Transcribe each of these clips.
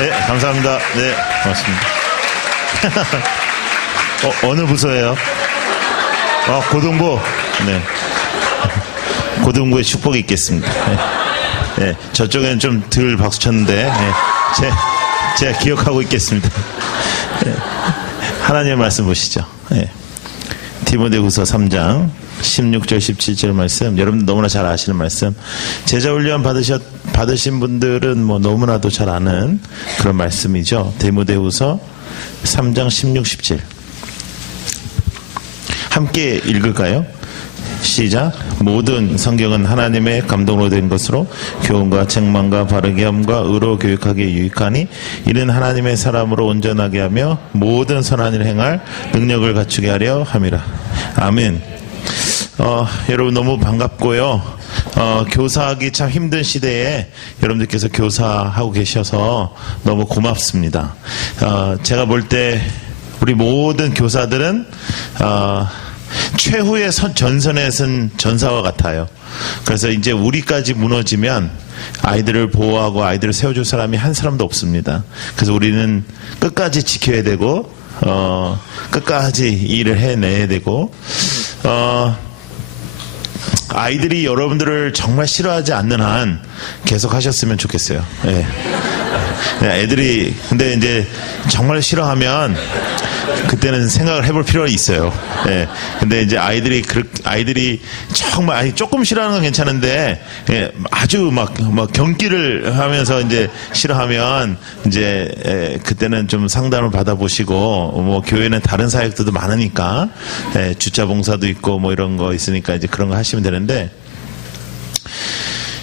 네, 감사합니다. 네, 고맙습니다. 어느 부서예요? 고등부. 네. 고등부에 축복이 있겠습니다. 네. 네, 저쪽에는 좀 덜 박수 쳤는데, 네. 제가 기억하고 있겠습니다. 네. 하나님의 말씀 보시죠. 네. 디모데후서 3장 16절 17절 말씀, 여러분들 너무나 잘 아시는 말씀. 제자 훈련 받으신 분들은 뭐 너무나도 잘 아는 그런 말씀이죠. 디모데후서 3장 16, 17. 함께 읽을까요? 시작. 모든 성경은 하나님의 감동으로 된 것으로 교훈과 책망과 바르게 함과 의로 교육하기에 유익하니 이는 하나님의 사람으로 온전하게 하며 모든 선한 일을 행할 능력을 갖추게 하려 함이라. 아멘. 여러분 너무 반갑고요. 교사하기 참 힘든 시대에 여러분들께서 교사하고 계셔서 너무 고맙습니다. 제가 볼 때 우리 모든 교사들은 최후의 전선에 선 전사와 같아요. 그래서 이제 우리까지 무너지면 아이들을 보호하고 아이들을 세워줄 사람이 한 사람도 없습니다. 그래서 우리는 끝까지 지켜야 되고 끝까지 일을 해내야 되고 아이들이 여러분들을 정말 싫어하지 않는 한 계속 하셨으면 좋겠어요. 네. 애들이 근데 이제 정말 싫어하면 그때는 생각을 해볼 필요가 있어요. 예. 근데 이제 아이들이 정말, 조금 싫어하는 건 괜찮은데, 예, 아주 막 경기를 하면서 이제 싫어하면, 이제, 그때는 좀 상담을 받아보시고, 뭐, 교회는 다른 사역들도 많으니까, 주차 봉사도 있고, 뭐 이런 거 있으니까 이제 그런 거 하시면 되는데,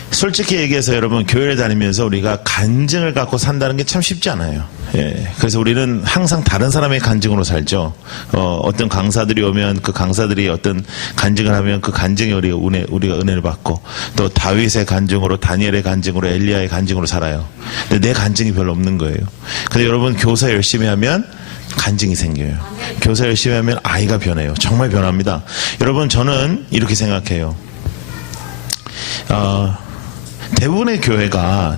솔직히 얘기해서 여러분 교회를 다니면서 우리가 간증을 갖고 산다는 게 참 쉽지 않아요. 예. 그래서 우리는 항상 다른 사람의 간증으로 살죠. 어떤 강사들이 오면 그 강사들이 어떤 간증을 하면 그 간증에 우리가 은혜를 받고 또 다윗의 간증으로 다니엘의 간증으로 엘리야의 간증으로 살아요. 근데 내 간증이 별로 없는 거예요. 근데 여러분 교사 열심히 하면 간증이 생겨요. 교사 열심히 하면 아이가 변해요. 정말 변합니다. 여러분 저는 이렇게 생각해요. 대부분의 교회가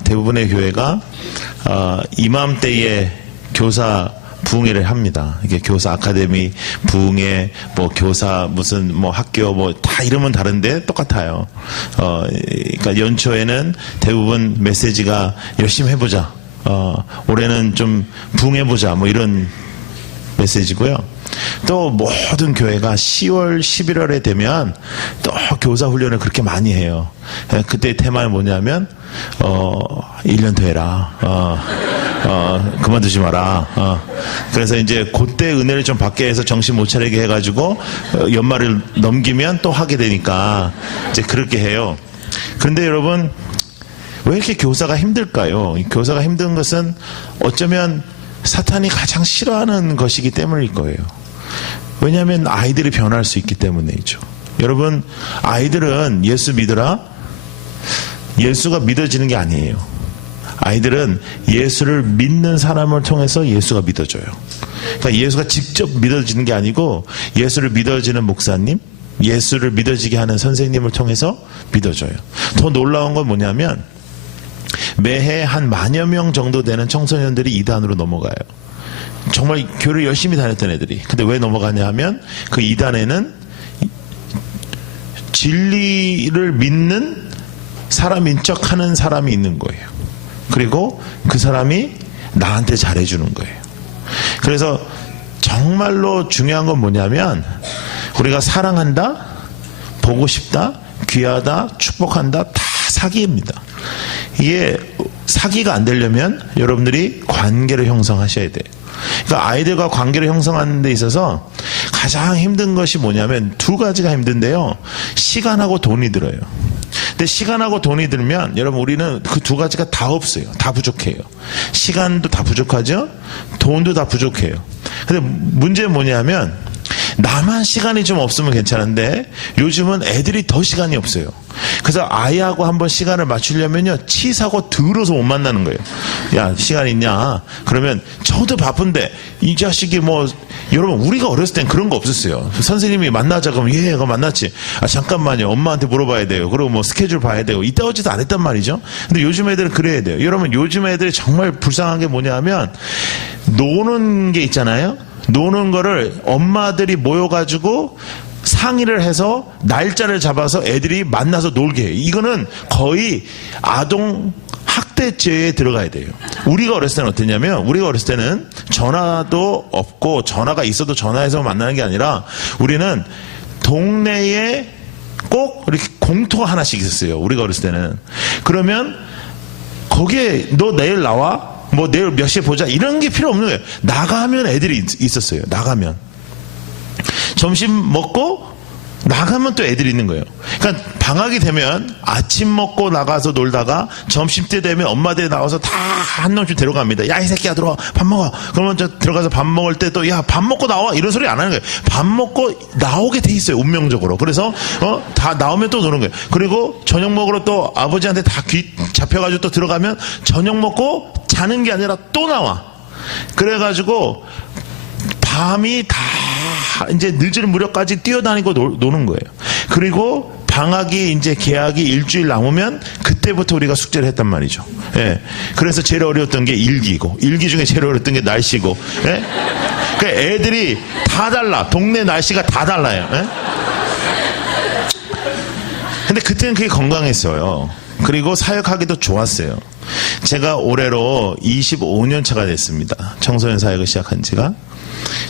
이맘때에 교사 부흥회를 합니다. 이게 교사 아카데미 부흥회, 뭐 교사 무슨 뭐 학교 뭐 다 이름은 다른데 똑같아요. 그러니까 연초에는 대부분 메시지가 열심히 해보자. 올해는 좀 부흥해보자. 뭐 이런 메시지고요. 또 모든 교회가 10월, 11월에 되면 또 교사 훈련을 그렇게 많이 해요. 그때 테마는 뭐냐면 1년 더 해라. 그만두지 마라. 그래서 이제 그때 은혜를 좀 받게 해서 정신 못 차리게 해가지고 연말을 넘기면 또 하게 되니까 이제 그렇게 해요. 그런데 여러분 왜 이렇게 교사가 힘들까요? 교사가 힘든 것은 어쩌면 사탄이 가장 싫어하는 것이기 때문일 거예요. 왜냐하면 아이들이 변할 수 있기 때문이죠. 여러분 아이들은 예수 믿으라. 예수가 믿어지는 게 아니에요. 아이들은 예수를 믿는 사람을 통해서 예수가 믿어져요. 그러니까 예수가 직접 믿어지는 게 아니고 예수를 믿어지는 목사님, 예수를 믿어지게 하는 선생님을 통해서 믿어져요. 더 놀라운 건 뭐냐면 매해 한 10,000여 명 정도 되는 청소년들이 이단으로 넘어가요. 정말 교회를 열심히 다녔던 애들이. 근데 왜 넘어가냐 하면 그 이단에는 진리를 믿는 사람인 척 하는 사람이 있는 거예요. 그리고 그 사람이 나한테 잘해주는 거예요. 그래서 정말로 중요한 건 뭐냐면 우리가 사랑한다, 보고 싶다, 귀하다, 축복한다 다 사기입니다. 이게 사기가 안 되려면 여러분들이 관계를 형성하셔야 돼요. 그러니까 아이들과 관계를 형성하는 데 있어서 가장 힘든 것이 뭐냐면 두 가지가 힘든데요. 시간하고 돈이 들어요. 근데 시간하고 돈이 들면 여러분 우리는 그 두 가지가 다 없어요. 다 부족해요. 시간도 다 부족하죠. 돈도 다 부족해요. 근데 문제는 뭐냐면 나만 시간이 좀 없으면 괜찮은데 요즘은 애들이 더 시간이 없어요. 그래서 아이하고 한번 시간을 맞추려면요, 치사고 더러워서 못 만나는 거예요. 야, 시간 있냐? 그러면 저도 바쁜데 이 자식이 뭐, 여러분 우리가 어렸을 땐 그런 거 없었어요. 선생님이 만나자 그러면 예, 그거 만났지. 아, 잠깐만요, 엄마한테 물어봐야 돼요. 그리고 뭐 스케줄 봐야 되고 이따오지도 안 했단 말이죠. 근데 요즘 애들은 그래야 돼요. 여러분 요즘 애들이 정말 불쌍한 게 뭐냐면 노는 게 있잖아요. 노는 거를 엄마들이 모여가지고 상의를 해서 날짜를 잡아서 애들이 만나서 놀게 해요. 이거는 거의 아동 학대죄에 들어가야 돼요. 우리가 어렸을 때는 어땠냐면, 우리가 어렸을 때는 전화도 없고 전화가 있어도 전화해서 만나는 게 아니라 우리는 동네에 꼭 이렇게 공터가 하나씩 있었어요. 우리가 어렸을 때는. 그러면 거기에 너 내일 나와? 뭐 내일 몇 시에 보자? 이런 게 필요 없는 거예요. 나가면 애들이 있었어요. 나가면. 점심 먹고 나가면 또 애들이 있는 거예요. 그러니까 방학이 되면 아침 먹고 나가서 놀다가 점심때 되면 엄마들이 나와서 다 한 놈씩 데려갑니다. 야, 이 새끼야 들어와 밥 먹어. 그러면 저 들어가서 밥 먹을 때 또 야, 밥 먹고 나와 이런 소리 안 하는 거예요. 밥 먹고 나오게 돼 있어요. 운명적으로. 그래서 다 나오면 또 노는 거예요. 그리고 저녁 먹으러 또 아버지한테 다 귀 잡혀가지고 또 들어가면 저녁 먹고 자는 게 아니라 또 나와. 그래가지고 밤이 다 이제 늦을 무렵까지 뛰어다니고 노는 거예요. 그리고 방학이 이제 개학이 일주일 남으면 그때부터 우리가 숙제를 했단 말이죠. 예. 그래서 제일 어려웠던 게 일기고, 일기 중에 제일 어려웠던 게 날씨고. 예. 그 애들이 다 달라. 동네 날씨가 다 달라요. 예. 근데 그때는 그게 건강했어요. 그리고 사역하기도 좋았어요. 제가 올해로 25년 차가 됐습니다. 청소년 사역을 시작한 지가.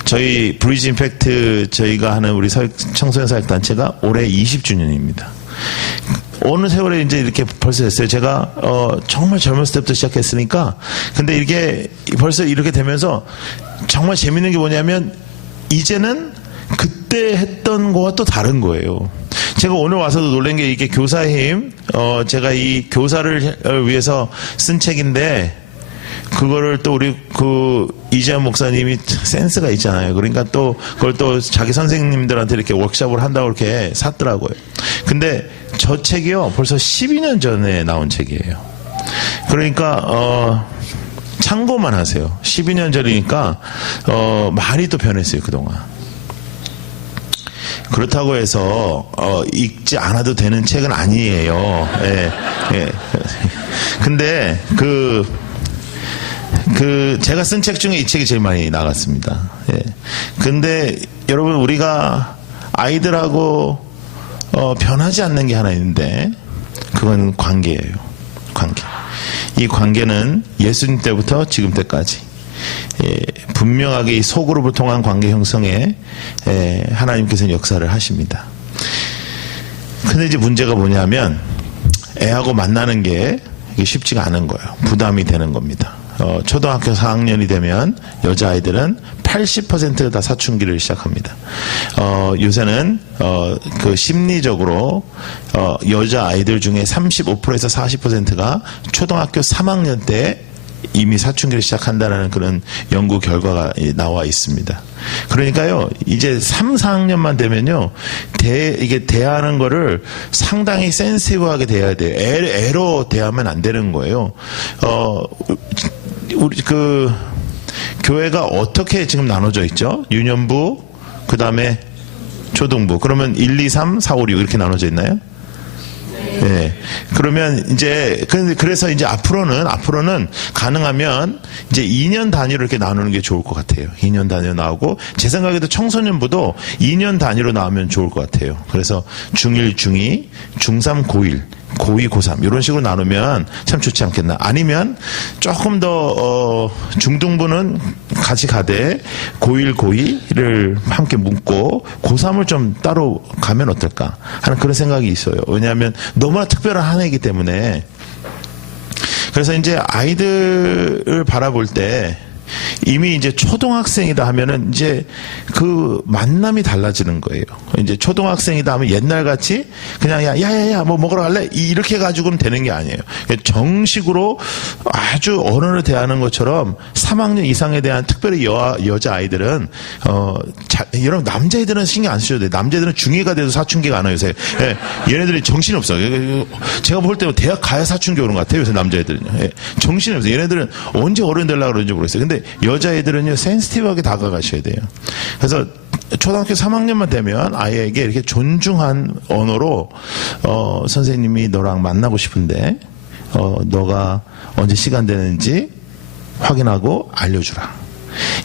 저희 브리지 임팩트 저희가 하는 우리 청소년 사역 단체가 올해 20주년입니다. 어느 세월에 이제 이렇게 벌써 됐어요. 제가 정말 젊었을 때부터 시작했으니까. 근데 이게 벌써 이렇게 되면서 정말 재밌는 게 뭐냐면 이제는 그때 했던 거와 또 다른 거예요. 제가 오늘 와서도 놀란 게 이게 교사의 힘, 제가 이 교사를 위해서 쓴 책인데 그거를 또 우리 이재현 목사님이 센스가 있잖아요. 그러니까 또 그걸 또 자기 선생님들한테 이렇게 워크숍을 한다고 이렇게 샀더라고요. 근데 저 책이요 벌써 12년 전에 나온 책이에요. 그러니까 참고만 하세요. 12년 전이니까 많이 또 변했어요 그동안. 그렇다고 해서 읽지 않아도 되는 책은 아니에요. 예, 예. 근데 제가 쓴 책 중에 이 책이 제일 많이 나갔습니다. 예. 근데 여러분 우리가 아이들하고 변하지 않는 게 하나 있는데 그건 관계예요. 관계. 이 관계는 예수님 때부터 지금 때까지 분명하게 이 소그룹을 통한 관계 형성에 하나님께서는 역사를 하십니다. 근데 이제 문제가 뭐냐면 애하고 만나는 게 쉽지가 않은 거예요. 부담이 되는 겁니다. 초등학교 4학년이 되면 여자아이들은 80% 다 사춘기를 시작합니다. 요새는 그 심리적으로 여자아이들 중에 35%에서 40%가 초등학교 3학년 때 이미 사춘기를 시작한다는 그런 연구 결과가 나와 있습니다. 그러니까요, 이제 3, 4학년만 되면요, 이게 대하는 거를 상당히 센시티브하게 대해야 돼요. 애로 대하면 안 되는 거예요. 우리 교회가 어떻게 지금 나눠져 있죠? 유년부, 그 다음에 초등부. 그러면 1, 2, 3, 4, 5, 6 이렇게 나눠져 있나요? 네. 그러면 이제 그래서 이제 앞으로는 가능하면 이제 2년 단위로 이렇게 나누는 게 좋을 것 같아요. 2년 단위로 나오고 제 생각에도 청소년부도 2년 단위로 나오면 좋을 것 같아요. 그래서 중1, 중2, 중3, 고1, 고2, 고3 이런 식으로 나누면 참 좋지 않겠나. 아니면 조금 더 중등부는 같이 가되 고1, 고2를 함께 묶고 고3을 좀 따로 가면 어떨까 하는 그런 생각이 있어요. 왜냐하면 너무나 특별한 한 해이기 때문에. 그래서 이제 아이들을 바라볼 때 이미 이제 초등학생이다 하면은 이제 그 만남이 달라지는 거예요. 이제 초등학생이다 하면 옛날 같이 그냥 야야야 뭐 먹으러 갈래? 이렇게 가지고는 되는 게 아니에요. 정식으로 아주 어른을 대하는 것처럼 3학년 이상에 대한 특별히 여자 아이들은 여러분 남자애들은 신경 안 쓰셔도 돼요. 남자애들은 중2가 돼도 사춘기가 안 와요 요새. 예, 얘네들이 정신이 없어요. 제가 볼 때 대학 가야 사춘기 오는 것 같아요 요새 남자애들은요. 예, 정신이 없어요. 얘네들은 언제 어른 되려고 그러는지 모르겠어요. 근데 여자애들은요 센시티브하게 다가가셔야 돼요. 그래서 초등학교 3학년만 되면 아이에게 이렇게 존중한 언어로 선생님이 너랑 만나고 싶은데 너가 언제 시간 되는지 확인하고 알려주라.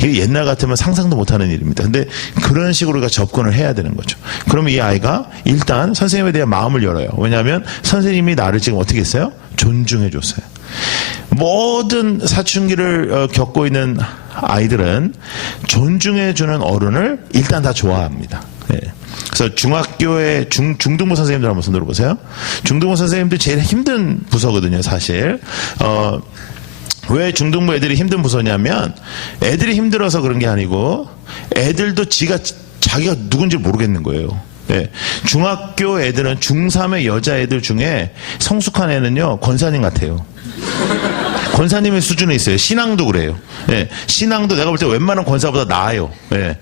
이게 옛날 같으면 상상도 못하는 일입니다. 근데 그런 식으로 우리가 접근을 해야 되는 거죠. 그러면 이 아이가 일단 선생님에 대한 마음을 열어요. 왜냐하면 선생님이 나를 지금 어떻게 했어요? 존중해 줬어요. 모든 사춘기를 겪고 있는 아이들은 존중해주는 어른을 일단 다 좋아합니다. 예. 그래서 중학교의 중등부 선생님들 한번 손 들어보세요. 중등부 선생님들 제일 힘든 부서거든요, 사실. 왜 중등부 애들이 힘든 부서냐면 애들이 힘들어서 그런 게 아니고 애들도 자기가 누군지 모르겠는 거예요. 예. 중학교 애들은 중3의 여자애들 중에 성숙한 애는요 권사님 같아요. 권사님의 수준에 있어요. 신앙도 그래요. 예. 신앙도 내가 볼 때 웬만한 권사보다 나아요. 예.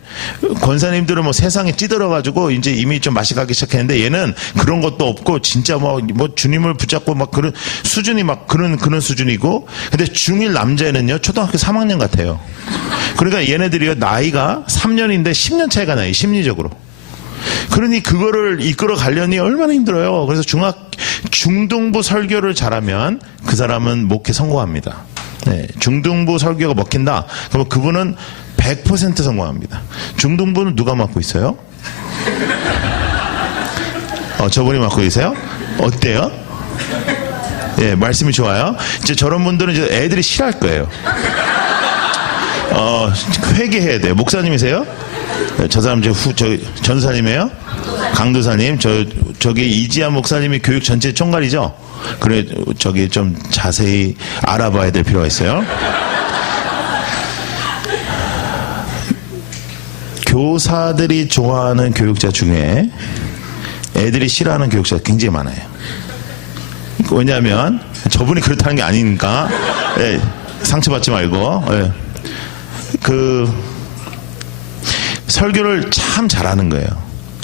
권사님들은 뭐 세상에 찌들어가지고 이제 이미 좀 맛이 가기 시작했는데 얘는 그런 것도 없고 진짜 뭐 주님을 붙잡고 막 그런 수준이 막 그런 수준이고 근데 중1 남자애는요 초등학교 3학년 같아요. 그러니까 얘네들이요 나이가 3년인데 10년 차이가 나요. 심리적으로. 그러니 그거를 이끌어 가려니 얼마나 힘들어요. 그래서 중등부 설교를 잘하면 그 사람은 목회 성공합니다. 네, 중등부 설교가 먹힌다. 그러면 그분은 100% 성공합니다. 중등부는 누가 맡고 있어요? 저분이 맡고 계세요? 어때요? 예, 말씀이 좋아요. 이제 저런 분들은 이제 애들이 싫어할 거예요. 회개해야 돼요. 목사님이세요? 저 사람 전사님이에요? 강도사님, 저기 이지한 목사님이 교육 전체 총괄이죠? 그래, 저기 좀 자세히 알아봐야 될 필요가 있어요. 교사들이 좋아하는 교육자 중에 애들이 싫어하는 교육자가 굉장히 많아요. 왜냐하면 저분이 그렇다는 게 아니니까 예, 상처받지 말고 예. 설교를 참 잘하는 거예요.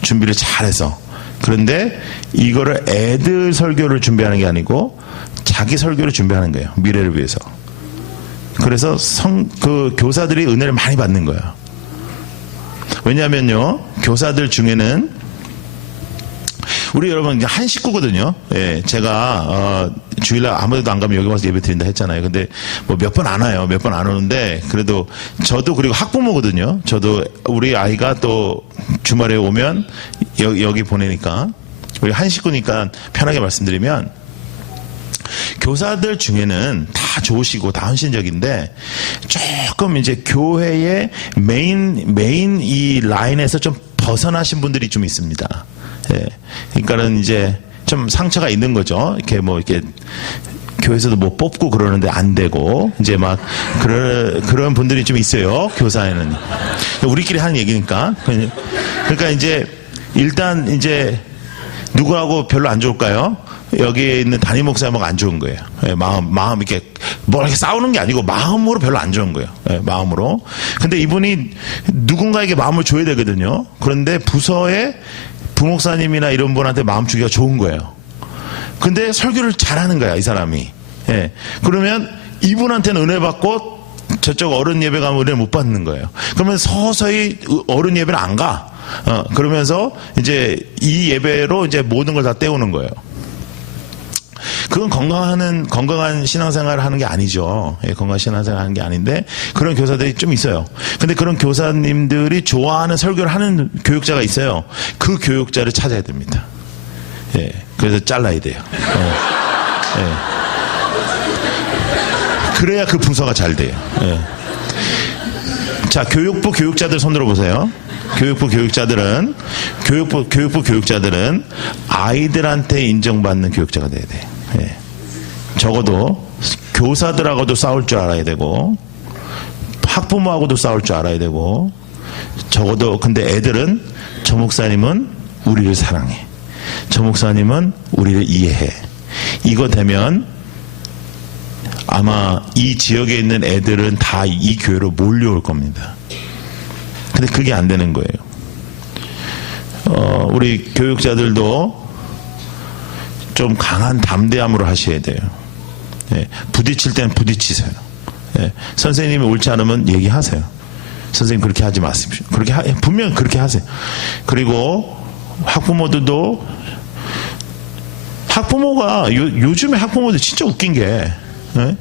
준비를 잘해서. 그런데 이거를 애들 설교를 준비하는 게 아니고 자기 설교를 준비하는 거예요. 미래를 위해서. 그래서 교사들이 은혜를 많이 받는 거예요. 왜냐하면요, 교사들 중에는 우리 여러분 한 식구거든요. 예, 제가 주일날 아무데도 안 가면 여기 와서 예배 드린다 했잖아요. 근데 뭐 몇 번 안 와요. 몇 번 안 오는데 그래도 저도 그리고 학부모거든요. 저도 우리 아이가 또 주말에 오면 여기 보내니까 우리 한 식구니까 편하게 말씀드리면 교사들 중에는 다 좋으시고 다 헌신적인데 조금 이제 교회의 메인 이 라인에서 좀 벗어나신 분들이 좀 있습니다. 예. 그러니까는 이제 좀 상처가 있는 거죠. 이렇게 교회에서도 뭐 뽑고 그러는데 안 되고 이제 막 그런 분들이 좀 있어요. 교사에는 우리끼리 하는 얘기니까. 그러니까 이제 일단 이제 누구하고 별로 안 좋을까요? 여기에 있는 담임 목사님하고 안 좋은 거예요. 예, 마음 이렇게 뭐 이렇게 싸우는 게 아니고 마음으로 별로 안 좋은 거예요. 예, 마음으로. 근데 이분이 누군가에게 마음을 줘야 되거든요. 그런데 부서에 부목사님이나 이런 분한테 마음 주기가 좋은 거예요. 근데 설교를 잘하는 거야, 이 사람이. 예. 그러면 이분한테는 은혜 받고 저쪽 어른 예배 가면 은혜 못 받는 거예요. 그러면 서서히 어른 예배를 안 가. 그러면서 이제 이 예배로 이제 모든 걸 다 때우는 거예요. 그건 건강한 신앙생활을 하는 게 아니죠. 예, 건강한 신앙생활을 하는 게 아닌데 그런 교사들이 좀 있어요. 근데 그런 교사님들이 좋아하는 설교를 하는 교육자가 있어요. 그 교육자를 찾아야 됩니다. 예, 그래서 잘라야 돼요. 예. 그래야 그 부서가 잘 돼요. 예. 자, 교육부 교육자들 손 들어보세요. 교육부 교육자들은 아이들한테 인정받는 교육자가 돼야 돼요. 예. 적어도 교사들하고도 싸울 줄 알아야 되고 학부모하고도 싸울 줄 알아야 되고, 적어도 근데 애들은 저 목사님은 우리를 사랑해, 저 목사님은 우리를 이해해. 이거 되면 아마 이 지역에 있는 애들은 다 이 교회로 몰려올 겁니다. 근데 그게 안 되는 거예요. 우리 교육자들도 좀 강한 담대함으로 하셔야 돼요. 예, 부딪힐 땐 부딪히세요. 예, 선생님이 옳지 않으면 얘기하세요. 선생님 그렇게 하지 마십시오. 분명 그렇게 하세요. 그리고 학부모들도, 학부모가 요즘에 학부모들 진짜 웃긴 게, 예?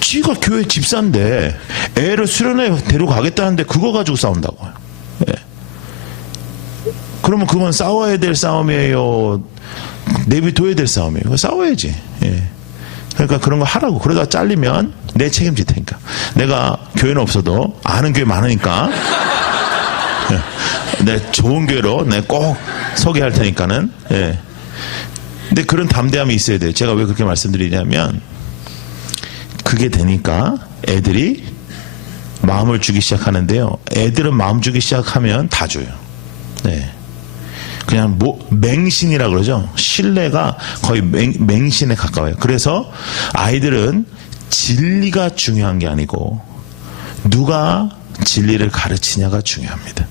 지가 교회 집사인데 애를 수련회 데려가겠다는데 그거 가지고 싸운다고요. 예. 그러면 그건 싸워야 될 싸움이에요, 내비둬야 될 싸움이에요? 싸워야지. 예. 그러니까 그런 거 하라고. 그러다 잘리면 내 책임질 테니까. 내가 교회는 없어도 아는 교회 많으니까 내 좋은 교회로 내 꼭 소개할 테니까는. 예. 근데 그런 담대함이 있어야 돼요. 제가 왜 그렇게 말씀드리냐면, 그게 되니까 애들이 마음을 주기 시작하는데요. 애들은 마음 주기 시작하면 다 줘요. 네. 그냥 맹신이라 그러죠. 신뢰가 거의 맹신에 가까워요. 그래서 아이들은 진리가 중요한 게 아니고 누가 진리를 가르치냐가 중요합니다.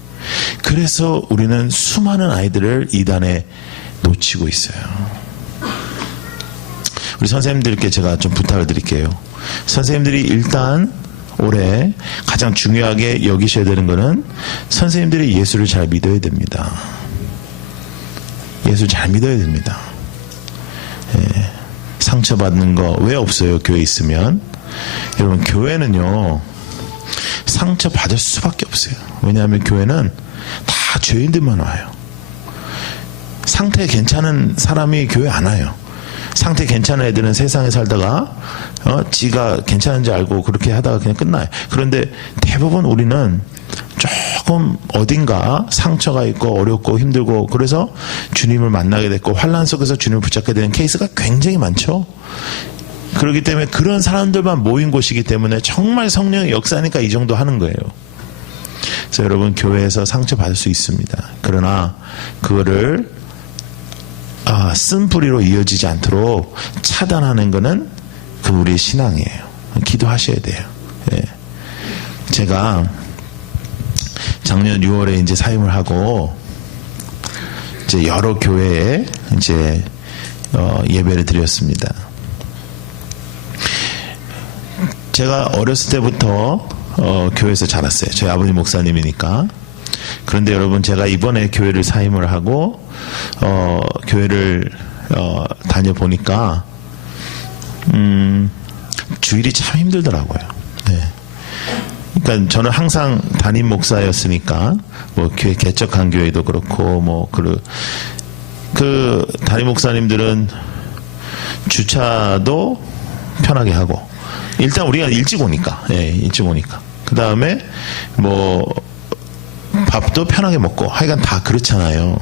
그래서 우리는 수많은 아이들을 이단에 놓치고 있어요. 우리 선생님들께 제가 좀 부탁을 드릴게요. 선생님들이 일단 올해 가장 중요하게 여기셔야 되는 거는, 선생님들이 예수를 잘 믿어야 됩니다. 예수 잘 믿어야 됩니다. 예, 상처받는 거 왜 없어요? 교회 있으면. 여러분, 교회는요 상처받을 수밖에 없어요. 왜냐하면 교회는 다 죄인들만 와요. 상태 괜찮은 사람이 교회 안 와요. 상태 괜찮은 애들은 세상에 살다가 지가 괜찮은지 알고 그렇게 하다가 그냥 끝나요. 그런데 대부분 우리는 조금 어딘가 상처가 있고 어렵고 힘들고, 그래서 주님을 만나게 됐고 환난 속에서 주님을 붙잡게 되는 케이스가 굉장히 많죠. 그렇기 때문에 그런 사람들만 모인 곳이기 때문에 정말 성령의 역사니까 이 정도 하는 거예요. 그래서 여러분, 교회에서 상처받을 수 있습니다. 그러나 그거를 쓴뿌리로 이어지지 않도록 차단하는 것은 그 우리의 신앙이에요. 기도하셔야 돼요. 예. 제가 작년 6월에 이제 사임을 하고 이제 여러 교회에 이제 예배를 드렸습니다. 제가 어렸을 때부터 교회에서 자랐어요. 저희 아버님 목사님이니까. 그런데 여러분, 제가 이번에 교회를 사임을 하고 교회를 다녀보니까 주일이 참 힘들더라고요. 네. 그러니까 저는 항상 담임 목사였으니까 뭐 교회 개척한 교회도 그렇고 뭐 그 담임 목사님들은 주차도 편하게 하고, 일단 우리가 일찍 오니까, 예, 일찍 오니까. 그 다음에 뭐 밥도 편하게 먹고, 하여간 다 그렇잖아요.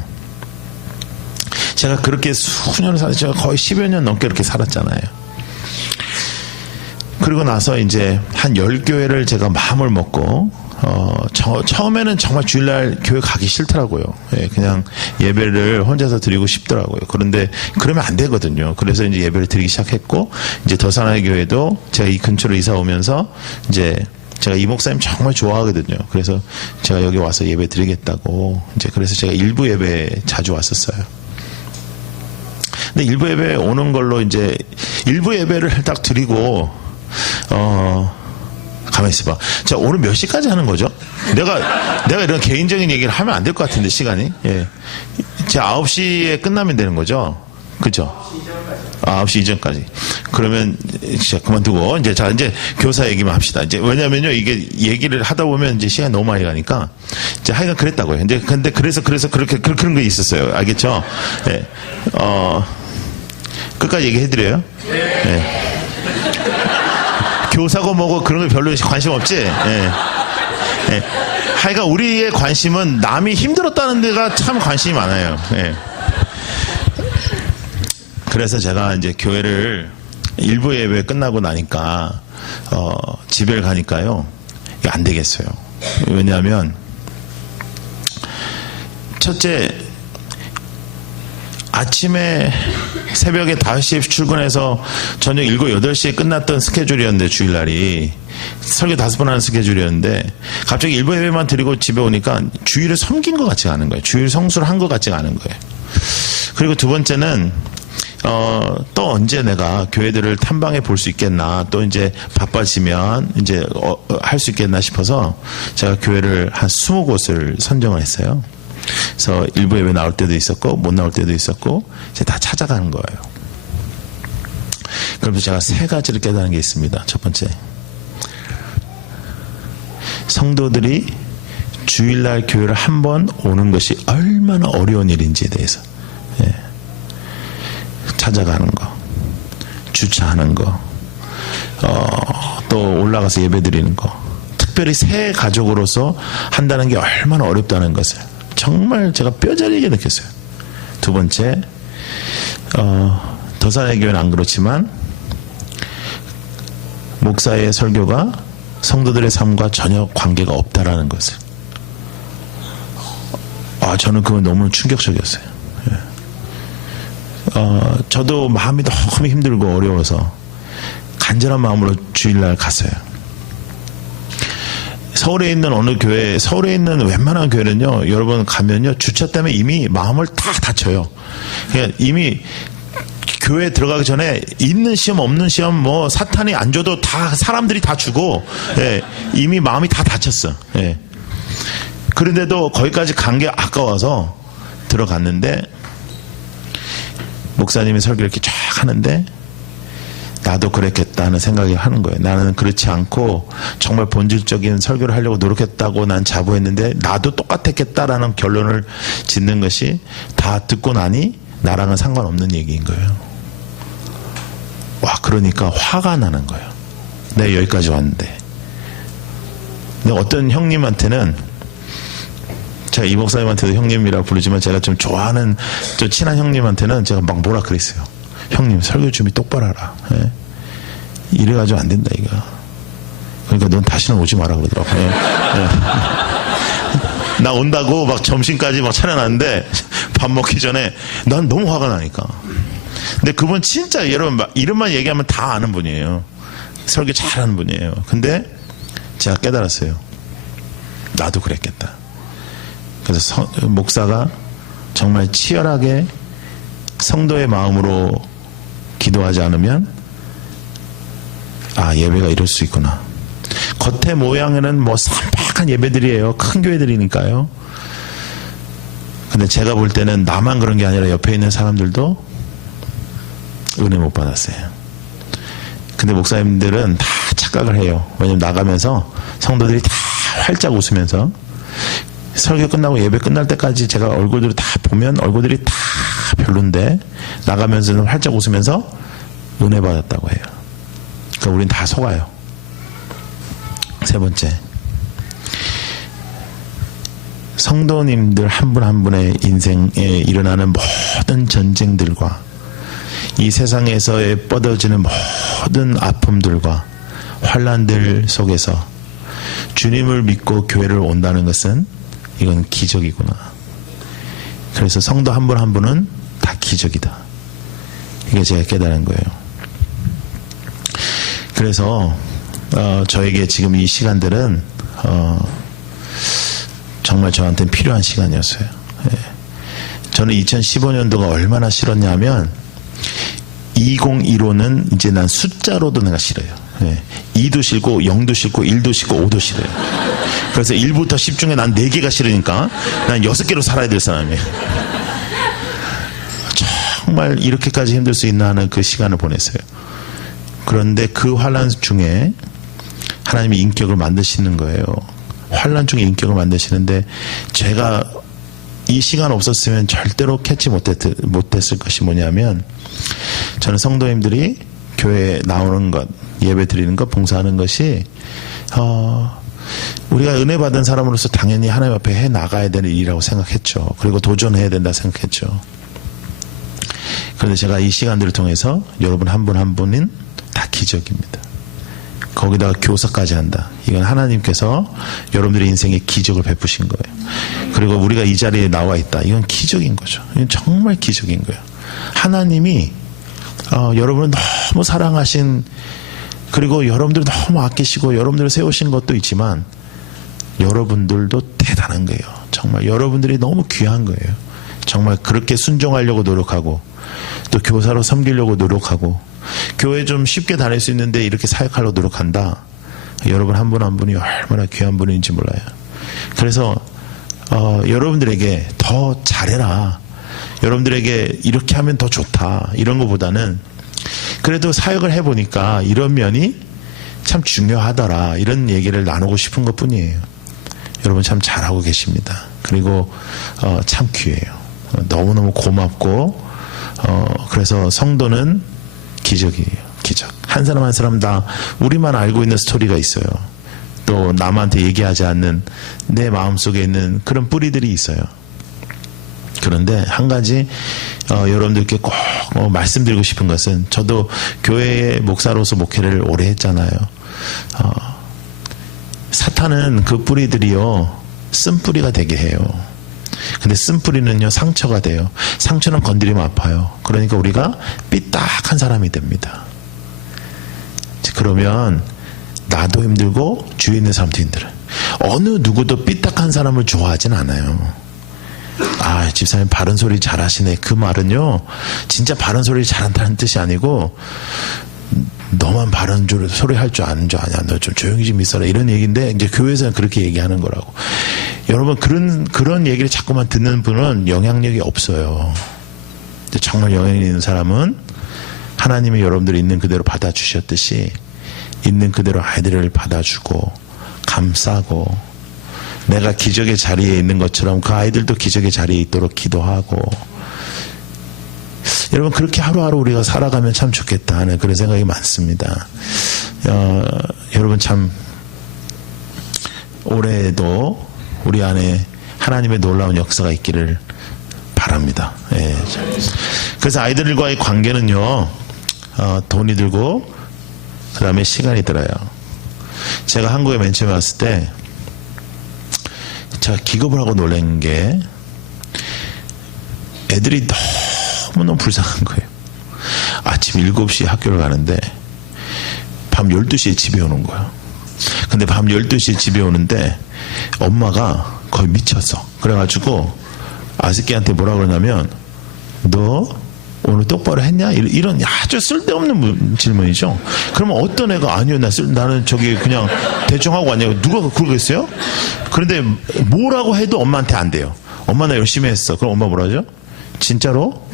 제가 그렇게 수년을 제가 거의 10여 년 넘게 이렇게 살았잖아요. 그리고 나서 이제 한 10교회를 제가 마음을 먹고, 처음에는 정말 주일날 교회 가기 싫더라고요. 예, 그냥 예배를 혼자서 드리고 싶더라고요. 그런데 그러면 안 되거든요. 그래서 이제 예배를 드리기 시작했고, 이제 더사나이 교회도 제가 이 근처로 이사 오면서 이제 제가 이 목사님 정말 좋아하거든요. 그래서 제가 여기 와서 예배 드리겠다고, 이제 그래서 제가 일부 예배에 자주 왔었어요. 근데 일부 예배 오는 걸로 이제 일부 예배를 딱 드리고, 가만히 있어봐. 자, 오늘 몇 시까지 하는 거죠? 내가 이런 개인적인 얘기를 하면 안 될 것 같은데, 시간이. 예. 제 9시에 끝나면 되는 거죠? 그죠? 9시 이전까지. 그러면, 진짜 그만두고, 이제 교사 얘기만 합시다. 이제, 왜냐면요, 이게 얘기를 하다 보면 이제 시간이 너무 많이 가니까, 이제 하여간 그랬다고요. 이제, 근데 그래서 그런 게 있었어요. 알겠죠? 예. 끝까지 얘기해드려요? 예. 교사고 뭐고 그런 거 별로 관심 없지? 예. 예. 하여간 우리의 관심은 남이 힘들었다는 데가 참 관심이 많아요. 예. 그래서 제가 이제 교회를 일부 예배 끝나고 나니까 집에 가니까요, 이게 안 되겠어요. 왜냐하면 첫째, 아침에 새벽에 5시에 출근해서 저녁 7, 8시에 끝났던 스케줄이었는데, 주일날이 설교 5번 하는 스케줄이었는데 갑자기 일부 예배만 드리고 집에 오니까 주일을 섬긴 것 같지가 않은 거예요. 주일 성수를 한 것 같지가 않은 거예요. 그리고 두 번째는 또 언제 내가 교회들을 탐방해 볼 수 있겠나, 또 이제 바빠지면 이제 할 수 있겠나 싶어서 제가 교회를 한 20곳을 선정을 했어요. 그래서 일부 예배 나올 때도 있었고 못 나올 때도 있었고 이제 다 찾아가는 거예요. 그러면서 제가 3가지를 깨달은 게 있습니다. 첫 번째, 성도들이 주일날 교회를 한 번 오는 것이 얼마나 어려운 일인지에 대해서 찾아가는 거, 주차하는 거, 또 올라가서 예배 드리는 거, 특별히 새 가족으로서 한다는 게 얼마나 어렵다는 것을 정말 제가 뼈저리게 느꼈어요. 두 번째, 더산의 교회는 안 그렇지만 목사의 설교가 성도들의 삶과 전혀 관계가 없다라는 것을, 저는 그건 너무 충격적이었어요. 저도 마음이 너무 힘들고 어려워서 간절한 마음으로 주일날 갔어요. 서울에 있는 어느 교회, 서울에 있는 웬만한 교회는요, 여러분 가면요, 주차 때문에 이미 마음을 다 다쳐요. 그러니까 이미 교회 들어가기 전에 있는 시험 없는 시험 뭐 사탄이 안 줘도 다 사람들이 다 주고, 이미 마음이 다 다쳤어. 그런데도 거기까지 간 게 아까워서 들어갔는데 목사님이 설교를 이렇게 쫙 하는데 나도 그랬겠다 하는 생각이 하는 거예요. 나는 그렇지 않고 정말 본질적인 설교를 하려고 노력했다고 난 자부했는데 나도 똑같았겠다라는 결론을 짓는 것이 다 듣고 나니 나랑은 상관없는 얘기인 거예요. 그러니까 화가 나는 거예요. 내가 여기까지 왔는데. 근데 어떤 형님한테는, 제가 이 목사님한테도 형님이라고 부르지만 제가 좀 좋아하는 좀 친한 형님한테는 제가 막 뭐라 그랬어요. 형님, 설교 준비 똑바로 하라. 이래가지고 안 된다 이거. 그러니까 넌 다시는 오지 마라 그러더라고요. 나 온다고 막 점심까지 막 차려놨는데 밥 먹기 전에 난 너무 화가 나니까. 근데 그분 진짜 여러분 이름만 얘기하면 다 아는 분이에요. 설교 잘하는 분이에요. 근데 제가 깨달았어요. 나도 그랬겠다. 그래서 목사가 정말 치열하게 성도의 마음으로 기도하지 않으면 예배가 이럴 수 있구나. 겉의 모양에는 뭐 산박한 예배들이에요. 큰 교회들이니까요. 근데 제가 볼 때는 나만 그런 게 아니라 옆에 있는 사람들도 은혜 못 받았어요. 근데 목사님들은 다 착각을 해요. 왜냐면 나가면서 성도들이 다 활짝 웃으면서 설교 끝나고 예배 끝날 때까지 제가 얼굴들을 다 보면 얼굴들이 다 별론데 나가면서는 활짝 웃으면서 은혜 받았다고 해요. 그러니까 우린 다 속아요. 세 번째, 성도님들 한 분 한 분의 인생에 일어나는 모든 전쟁들과 이 세상에서의 뻗어지는 모든 아픔들과 환난들 속에서 주님을 믿고 교회를 온다는 것은 이건 기적이구나. 그래서 성도 한 분 한 분은 다 기적이다. 이게 제가 깨달은 거예요. 그래서 저에게 지금 이 시간들은 정말 저한테는 필요한 시간이었어요. 저는 2015년도가 얼마나 싫었냐면 2015는 이제 난 숫자로도 내가 싫어요. 2도 싫고 0도 싫고 1도 싫고 5도 싫어요. 그래서 1부터 10 중에 난 4개가 싫으니까 난 6개로 살아야 될 사람이에요. 정말 이렇게까지 힘들 수 있나 하는 그 시간을 보냈어요. 그런데 그 환난 중에 하나님이 인격을 만드시는 거예요. 환난 중에 인격을 만드시는데 제가 이 시간 없었으면 절대로 캐치 못했을 것이 뭐냐면, 저는 성도님들이 교회에 나오는 것, 예배 드리는 것, 봉사하는 것이 우리가 은혜 받은 사람으로서 당연히 하나님 앞에 해 나가야 되는 일이라고 생각했죠. 그리고 도전해야 된다 생각했죠. 그런데 제가 이 시간들을 통해서 여러분 한 분 한 분은 다 기적입니다. 거기다가 교사까지 한다. 이건 하나님께서 여러분들의 인생에 기적을 베푸신 거예요. 그리고 우리가 이 자리에 나와 있다. 이건 기적인 거죠. 이건 정말 기적인 거예요. 하나님이 여러분을 너무 사랑하신, 그리고 여러분들을 너무 아끼시고 여러분들을 세우신 것도 있지만 여러분들도 대단한 거예요. 정말 여러분들이 너무 귀한 거예요. 정말 그렇게 순종하려고 노력하고 또 교사로 섬기려고 노력하고 교회 좀 쉽게 다닐 수 있는데 이렇게 사역하려고 노력한다. 여러분 한 분 한 분이 얼마나 귀한 분인지 몰라요. 그래서 여러분들에게 더 잘해라, 여러분들에게 이렇게 하면 더 좋다, 이런 것보다는 그래도 사역을 해보니까 이런 면이 참 중요하더라, 이런 얘기를 나누고 싶은 것 뿐이에요. 여러분 참 잘하고 계십니다. 그리고 참 귀해요. 너무너무 고맙고 그래서 성도는 기적이에요. 기적. 한 사람 한 사람 다 우리만 알고 있는 스토리가 있어요. 또 남한테 얘기하지 않는 내 마음속에 있는 그런 뿌리들이 있어요. 그런데 한 가지 여러분들께 꼭 말씀드리고 싶은 것은, 저도 교회의 목사로서 목회를 오래 했잖아요. 사탄은 그 뿌리들이요 쓴뿌리가 되게 해요. 근데 쓴뿌리는요 상처가 돼요. 상처는 건드리면 아파요. 그러니까 우리가 삐딱한 사람이 됩니다. 그러면 나도 힘들고 주위에 있는 사람도 힘들어요. 어느 누구도 삐딱한 사람을 좋아하진 않아요. 아, 집사님 바른 소리 잘하시네. 그 말은요 진짜 바른 소리 잘한다는 뜻이 아니고 너만 바른 소리 할 줄 아는 줄 아냐, 너 좀 조용히 좀 있어라, 이런 얘기인데 이제 교회에서는 그렇게 얘기하는 거라고. 여러분 그런 얘기를 자꾸만 듣는 분은 영향력이 없어요. 정말 영향이 있는 사람은 하나님이 여러분들이 있는 그대로 받아주셨듯이 있는 그대로 아이들을 받아주고 감싸고, 내가 기적의 자리에 있는 것처럼 그 아이들도 기적의 자리에 있도록 기도하고, 여러분 그렇게 하루하루 우리가 살아가면 참 좋겠다 하는 그런 생각이 많습니다. 여러분 참 올해도 우리 안에 하나님의 놀라운 역사가 있기를 바랍니다. 예. 그래서 아이들과의 관계는요 돈이 들고 그 다음에 시간이 들어요. 제가 한국에 맨 처음에 왔을 때 제가 기겁을 하고 놀란 게, 애들이 너무너무 불쌍한 거예요. 아침 7시에 학교를 가는데 밤 12시에 집에 오는 거예요. 근데 밤 12시에 집에 오는데 엄마가 거의 미쳤어. 그래가지고 아스키한테 뭐라 그러냐면, 너 오늘 똑바로 했냐? 이런 아주 쓸데없는 질문이죠. 그러면 어떤 애가 아니요, 나는 저기 그냥 대충 하고 왔냐고, 누가 그러겠어요? 그런데 뭐라고 해도 엄마한테 안 돼요. 엄마 나 열심히 했어. 그럼 엄마 뭐라 하죠? 진짜로?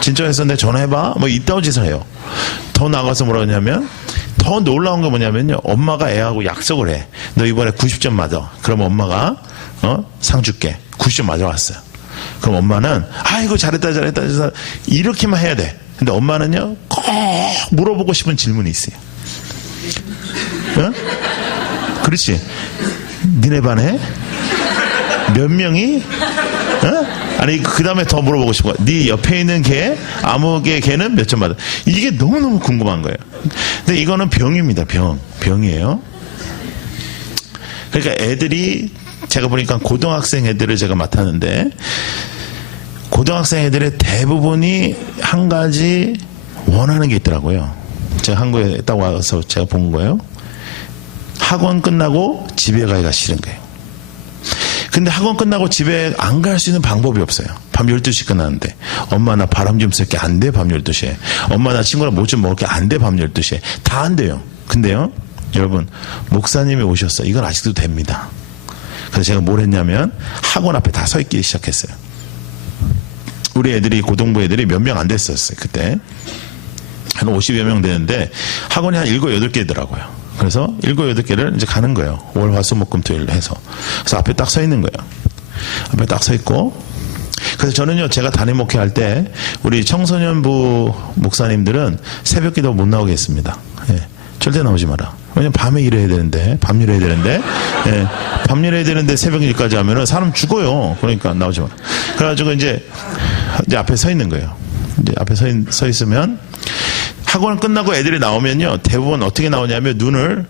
진짜로 했었는데 전화해봐? 뭐 이따위 짓을 해요. 더 나가서 뭐라 하냐면, 더 놀라운 게 뭐냐면요, 엄마가 애하고 약속을 해. 너 이번에 90점 맞아. 그럼 엄마가 상 줄게. 90점 맞아왔어요. 그럼 엄마는 아이고 잘했다 이렇게만 해야 돼. 근데 엄마는요 꼭 물어보고 싶은 질문이 있어요. 그렇지? 니네 반에 몇 명이? 아니 그 다음에 더 물어보고 싶어. 네 옆에 있는 걔, 암흑의 걔는 몇 점 받아? 이게 너무너무 궁금한 거예요. 근데 이거는 병입니다. 병이에요. 그러니까 애들이, 제가 보니까 고등학생 애들을 제가 맡았는데, 고등학생 애들의 대부분이 한 가지 원하는 게 있더라고요. 제가 한국에 딱 와서 제가 본 거예요. 학원 끝나고 집에 가기가 싫은 거예요. 근데 학원 끝나고 집에 안 갈 수 있는 방법이 없어요. 밤 12시 끝나는데. 엄마 나 바람 좀 쐴게 안 돼, 밤 12시에. 엄마 나 친구랑 뭐 좀 먹을게 안 돼, 밤 12시에. 다 안 돼요. 근데요, 여러분, 목사님이 오셨어요. 이건 아직도 됩니다. 그래서 제가 뭘 했냐면 학원 앞에 다 서 있기 시작했어요. 우리 애들이, 고등부 애들이 몇 명 안 됐었어요. 그때 한 50여 명 되는데 학원이 한 7, 8개더라고요. 그래서 7, 8개를 이제 가는 거예요. 월, 화, 수, 목, 금, 토일 해서. 그래서 앞에 딱 서 있는 거예요. 앞에 딱 서 있고, 그래서 저는요, 제가 담임 목회할 때 우리 청소년부 목사님들은 새벽 기도 못 나오게 했습니다. 예, 절대 나오지 마라. 왜냐면 밤에 일해야 되는데, 밤 일해야 되는데, 예, 밤 일해야 되는데 새벽 일까지 하면은 사람 죽어요. 그러니까 나오지 마라. 그래가지고 이제 앞에 서 있는 거예요. 이제 앞에 서 있으면 학원 끝나고 애들이 나오면요, 대부분 어떻게 나오냐면 눈을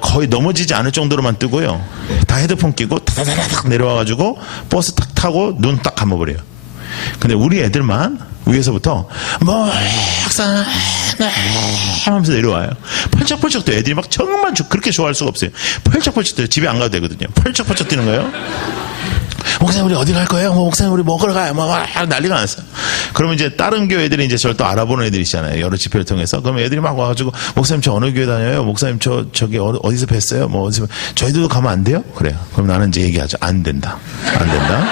거의 넘어지지 않을 정도로만 뜨고요, 다 헤드폰 끼고 타다다닥 내려와가지고 버스 탁 타고 눈 딱 감아버려요. 근데 우리 애들만 위에서부터 뭐 학생 하면서 내려와요. 펄쩍펄쩍 뛰어요. 애들이 막 정말 그렇게 좋아할 수가 없어요. 펄쩍펄쩍 뛰어요. 집에 안 가도 되거든요. 펄쩍펄쩍 뛰는 거예요. 목사님 우리 어디 갈 거예요? 뭐 목사님 우리 먹으러 가요? 뭐 난리가 났어요. 그러면 이제 다른 교회 애들이 이제 저를 또 알아보는 애들이 있잖아요. 여러 집회를 통해서. 그러면 애들이 막 와가지고 목사님 저 어느 교회 다녀요? 목사님 저기 어디서 뵀어요? 뭐 어디서 저희도 가면 안 돼요? 그래요. 그럼 나는 이제 얘기하죠. 안 된다. 안 된다.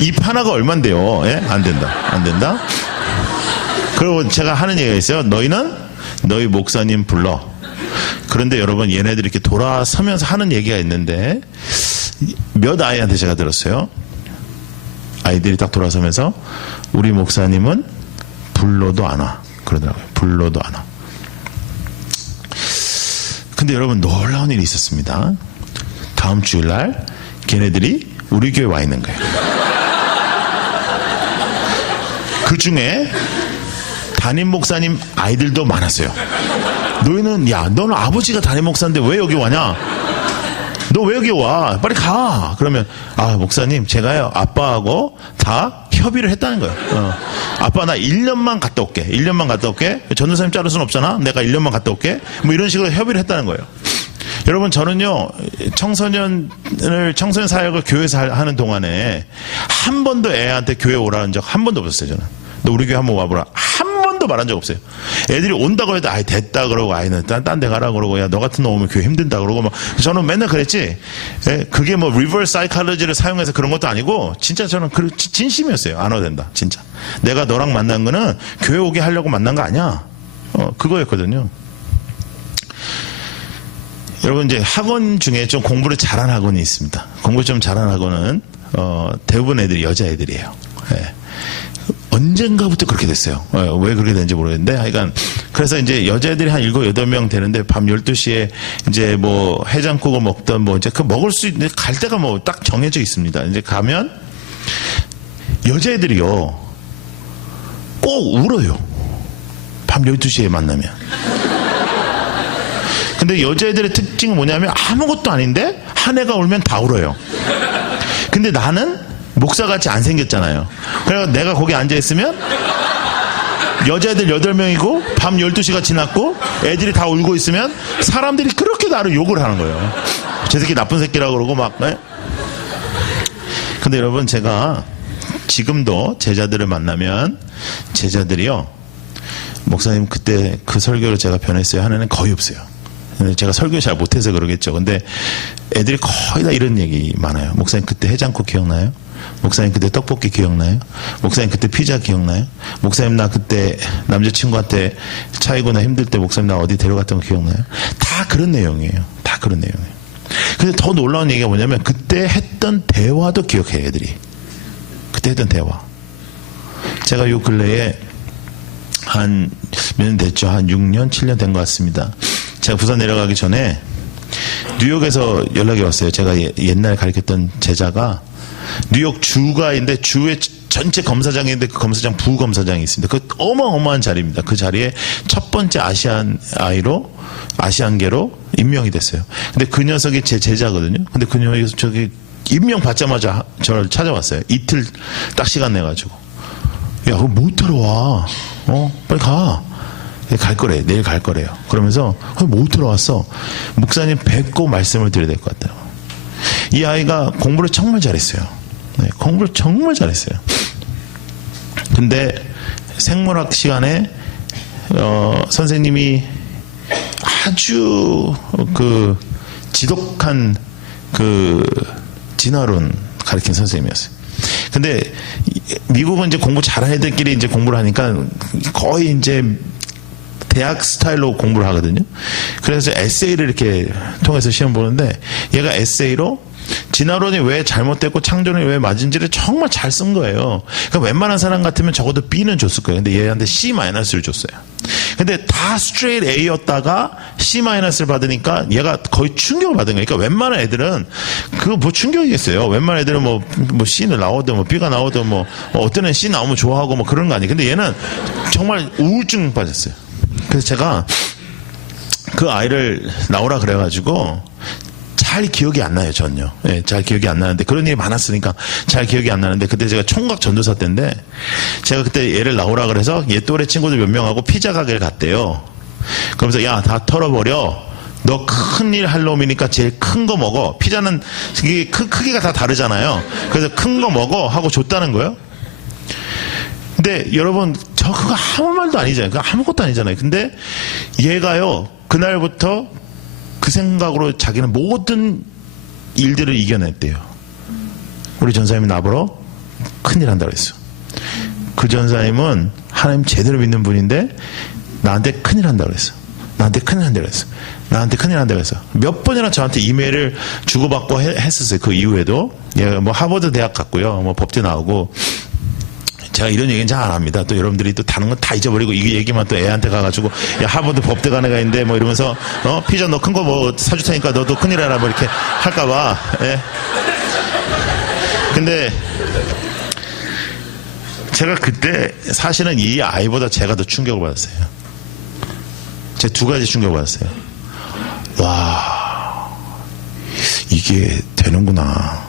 입 하나가 얼만데요? 예? 안 된다. 안 된다. 그리고 제가 하는 얘기가 있어요. 너희는 너희 목사님 불러. 그런데 여러분 얘네들이 이렇게 돌아서면서 하는 얘기가 있는데 몇 아이한테 제가 들었어요. 아이들이 딱 돌아서면서 우리 목사님은 불러도 안 와. 그러더라고요. 불러도 안 와. 근데 여러분 놀라운 일이 있었습니다. 다음 주일날 걔네들이 우리 교회 와 있는 거예요. 그 중에 담임 목사님 아이들도 많았어요. 너는 아버지가 담임 목사인데 왜 여기 와냐? 너 왜 여기 와? 빨리 가. 그러면 목사님 제가요 아빠하고 다 협의를 했다는 거예요. 아빠 나 1년만 갔다 올게. 1년만 갔다 올게. 전도사님 자를 수는 없잖아. 내가 1년만 갔다 올게. 뭐 이런 식으로 협의를 했다는 거예요. 여러분 저는요 청소년 사역을 교회에서 하는 동안에 한 번도 애한테 교회 오라는 적 한 번도 없었어요. 저는 너 우리 교회 한번 와보라 한 번도 말한 적 없어요. 애들이 온다고 해도 됐다 그러고 아이는 딴 데 가라 그러고 야 너 같은 놈 오면 교회 힘든다 그러고 막 저는 맨날 그랬지. 그게 뭐 리버스 사이콜로지를 사용해서 그런 것도 아니고 진짜 저는 진심이었어요. 안 와도 된다 진짜. 내가 너랑 만난 거는 교회 오게 하려고 만난 거 아니야. 그거였거든요. 여러분 이제 학원 중에 좀 공부를 잘하는 학원이 있습니다. 공부 좀 잘하는 학원은 대부분 애들이 여자애들이에요. 예. 언젠가부터 그렇게 됐어요. 왜 그렇게 됐는지 모르겠는데 하여간 그래서 이제 여자애들이 한 7, 8명 되는데 밤 12시에 이제 뭐 해장국을 먹던 뭐 이제 그 먹을 수 있는 갈 데가 뭐 딱 정해져 있습니다. 이제 가면 여자애들이요 꼭 울어요. 밤 12시에 만나면. 근데 여자애들의 특징은 뭐냐면 아무것도 아닌데 한 애가 울면 다 울어요. 근데 나는 목사같이 안 생겼잖아요. 그래서 내가 거기 앉아있으면 여자애들 8명이고 밤 12시가 지났고 애들이 다 울고 있으면 사람들이 그렇게 나를 욕을 하는 거예요. 저 새끼 나쁜 새끼라고 그러고 막. 네? 근데 여러분 제가 지금도 제자들을 만나면 제자들이요 목사님 그때 그 설교를 제가 변했어요 하는 애는 거의 없어요. 제가 설교 잘 못해서 그러겠죠. 근데 애들이 거의 다 이런 얘기 많아요. 목사님 그때 해장국 기억나요? 목사님 그때 떡볶이 기억나요? 목사님 그때 피자 기억나요? 목사님 나 그때 남자친구한테 차이거나 힘들 때 목사님 나 어디 데려갔던 거 기억나요? 다 그런 내용이에요. 다 그런 내용이에요. 근데 더 놀라운 얘기가 뭐냐면 그때 했던 대화도 기억해요. 애들이. 그때 했던 대화. 제가 요 근래에 한 몇 년 됐죠. 한 6년, 7년 된 것 같습니다. 제가 부산 내려가기 전에 뉴욕에서 연락이 왔어요. 제가 옛날에 가르쳤던 제자가 뉴욕 주가인데 주의 전체 검사장인데 그 검사장 부검사장이 있습니다. 그 어마어마한 자리입니다. 그 자리에 첫 번째 아시안계로 임명이 됐어요. 근데 그 녀석이 제 제자거든요. 근데 그 녀석이 저기 임명 받자마자 저를 찾아왔어요. 이틀 딱 시간 내가지고 야 그거 못 들어와. 빨리 가. 갈 거래. 내일 갈 거래요. 그러면서 못 들어왔어. 목사님 뵙고 말씀을 드려야 될 것 같아요. 이 아이가 공부를 정말 잘했어요. 네, 공부를 정말 잘했어요. 근데 생물학 시간에 선생님이 아주 그 지독한 그 진화론 가르친 선생님이었어요. 근데 미국은 이제 공부 잘하는 애들끼리 이제 공부를 하니까 거의 이제 대학 스타일로 공부를 하거든요. 그래서 에세이를 이렇게 통해서 시험 보는데 얘가 에세이로 진화론이 왜 잘못됐고 창조론이 왜 맞은지를 정말 잘 쓴 거예요. 그러니까 웬만한 사람 같으면 적어도 B는 줬을 거예요. 근데 얘한테 C-를 줬어요. 근데 다 스트레이트 A였다가 C-를 받으니까 얘가 거의 충격을 받은 거예요. 그러니까 웬만한 애들은 그거 뭐 충격이겠어요. 웬만한 애들은 뭐 C는 나오든 뭐 B가 나오든 뭐 어떤 애는 C 나오면 좋아하고 뭐 그런 거 아니에요. 근데 얘는 정말 우울증 빠졌어요. 그래서 제가 그 아이를 나오라 그래가지고 잘 기억이 안 나요, 전요. 예, 잘 기억이 안 나는데, 그런 일이 많았으니까 잘 기억이 안 나는데, 그때 제가 총각 전도사 때인데, 제가 그때 얘를 나오라 그래서 얘 또래 친구들 몇 명하고 피자 가게를 갔대요. 그러면서, 야, 다 털어버려. 너 큰일 할 놈이니까 제일 큰 거 먹어. 피자는 이게 크기가 다 다르잖아요. 그래서 큰 거 먹어 하고 줬다는 거예요. 근데 여러분, 저 그거 아무 말도 아니잖아요. 그거 아무것도 아니잖아요. 근데 얘가요, 그날부터 그 생각으로 자기는 모든 일들을 이겨냈대요. 우리 전사님이 나보러 큰일 한다고 했어. 그 전사님은 하나님 제대로 믿는 분인데 나한테 큰일 한다고 했어. 나한테 큰일 한다고 했어. 나한테 큰일 한다고 했어. 몇 번이나 저한테 이메일을 주고받고 했었어요. 그 이후에도. 얘가 뭐 하버드 대학 갔고요. 뭐 법대 나오고. 제가 이런 얘기는 잘 안 합니다. 또 여러분들이 또 다른 건 다 잊어버리고 이 얘기만 또 애한테 가가지고 야 하버드 법대 간 애가 있는데 뭐 이러면서 피자 너 큰 거 뭐 사줄 테니까 너도 큰일 해라 뭐 이렇게 할까봐. 예. 근데 제가 그때 사실은 이 아이보다 제가 더 충격을 받았어요. 제가 두 가지 충격을 받았어요. 와, 이게 되는구나.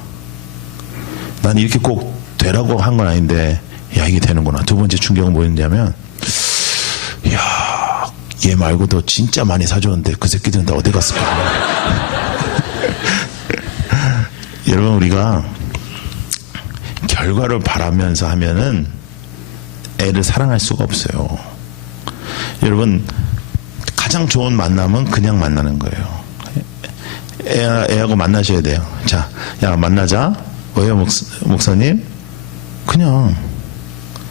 난 이렇게 꼭 되라고 한 건 아닌데 야 이게 되는구나. 두 번째 충격은 뭐였냐면 야 얘 말고도 진짜 많이 사줬는데 그 새끼들은 다 어디 갔을까. 여러분 우리가 결과를 바라면서 하면은 애를 사랑할 수가 없어요. 여러분 가장 좋은 만남은 그냥 만나는 거예요. 애하고 만나셔야 돼요. 자, 야 만나자. 왜요 목사님? 그냥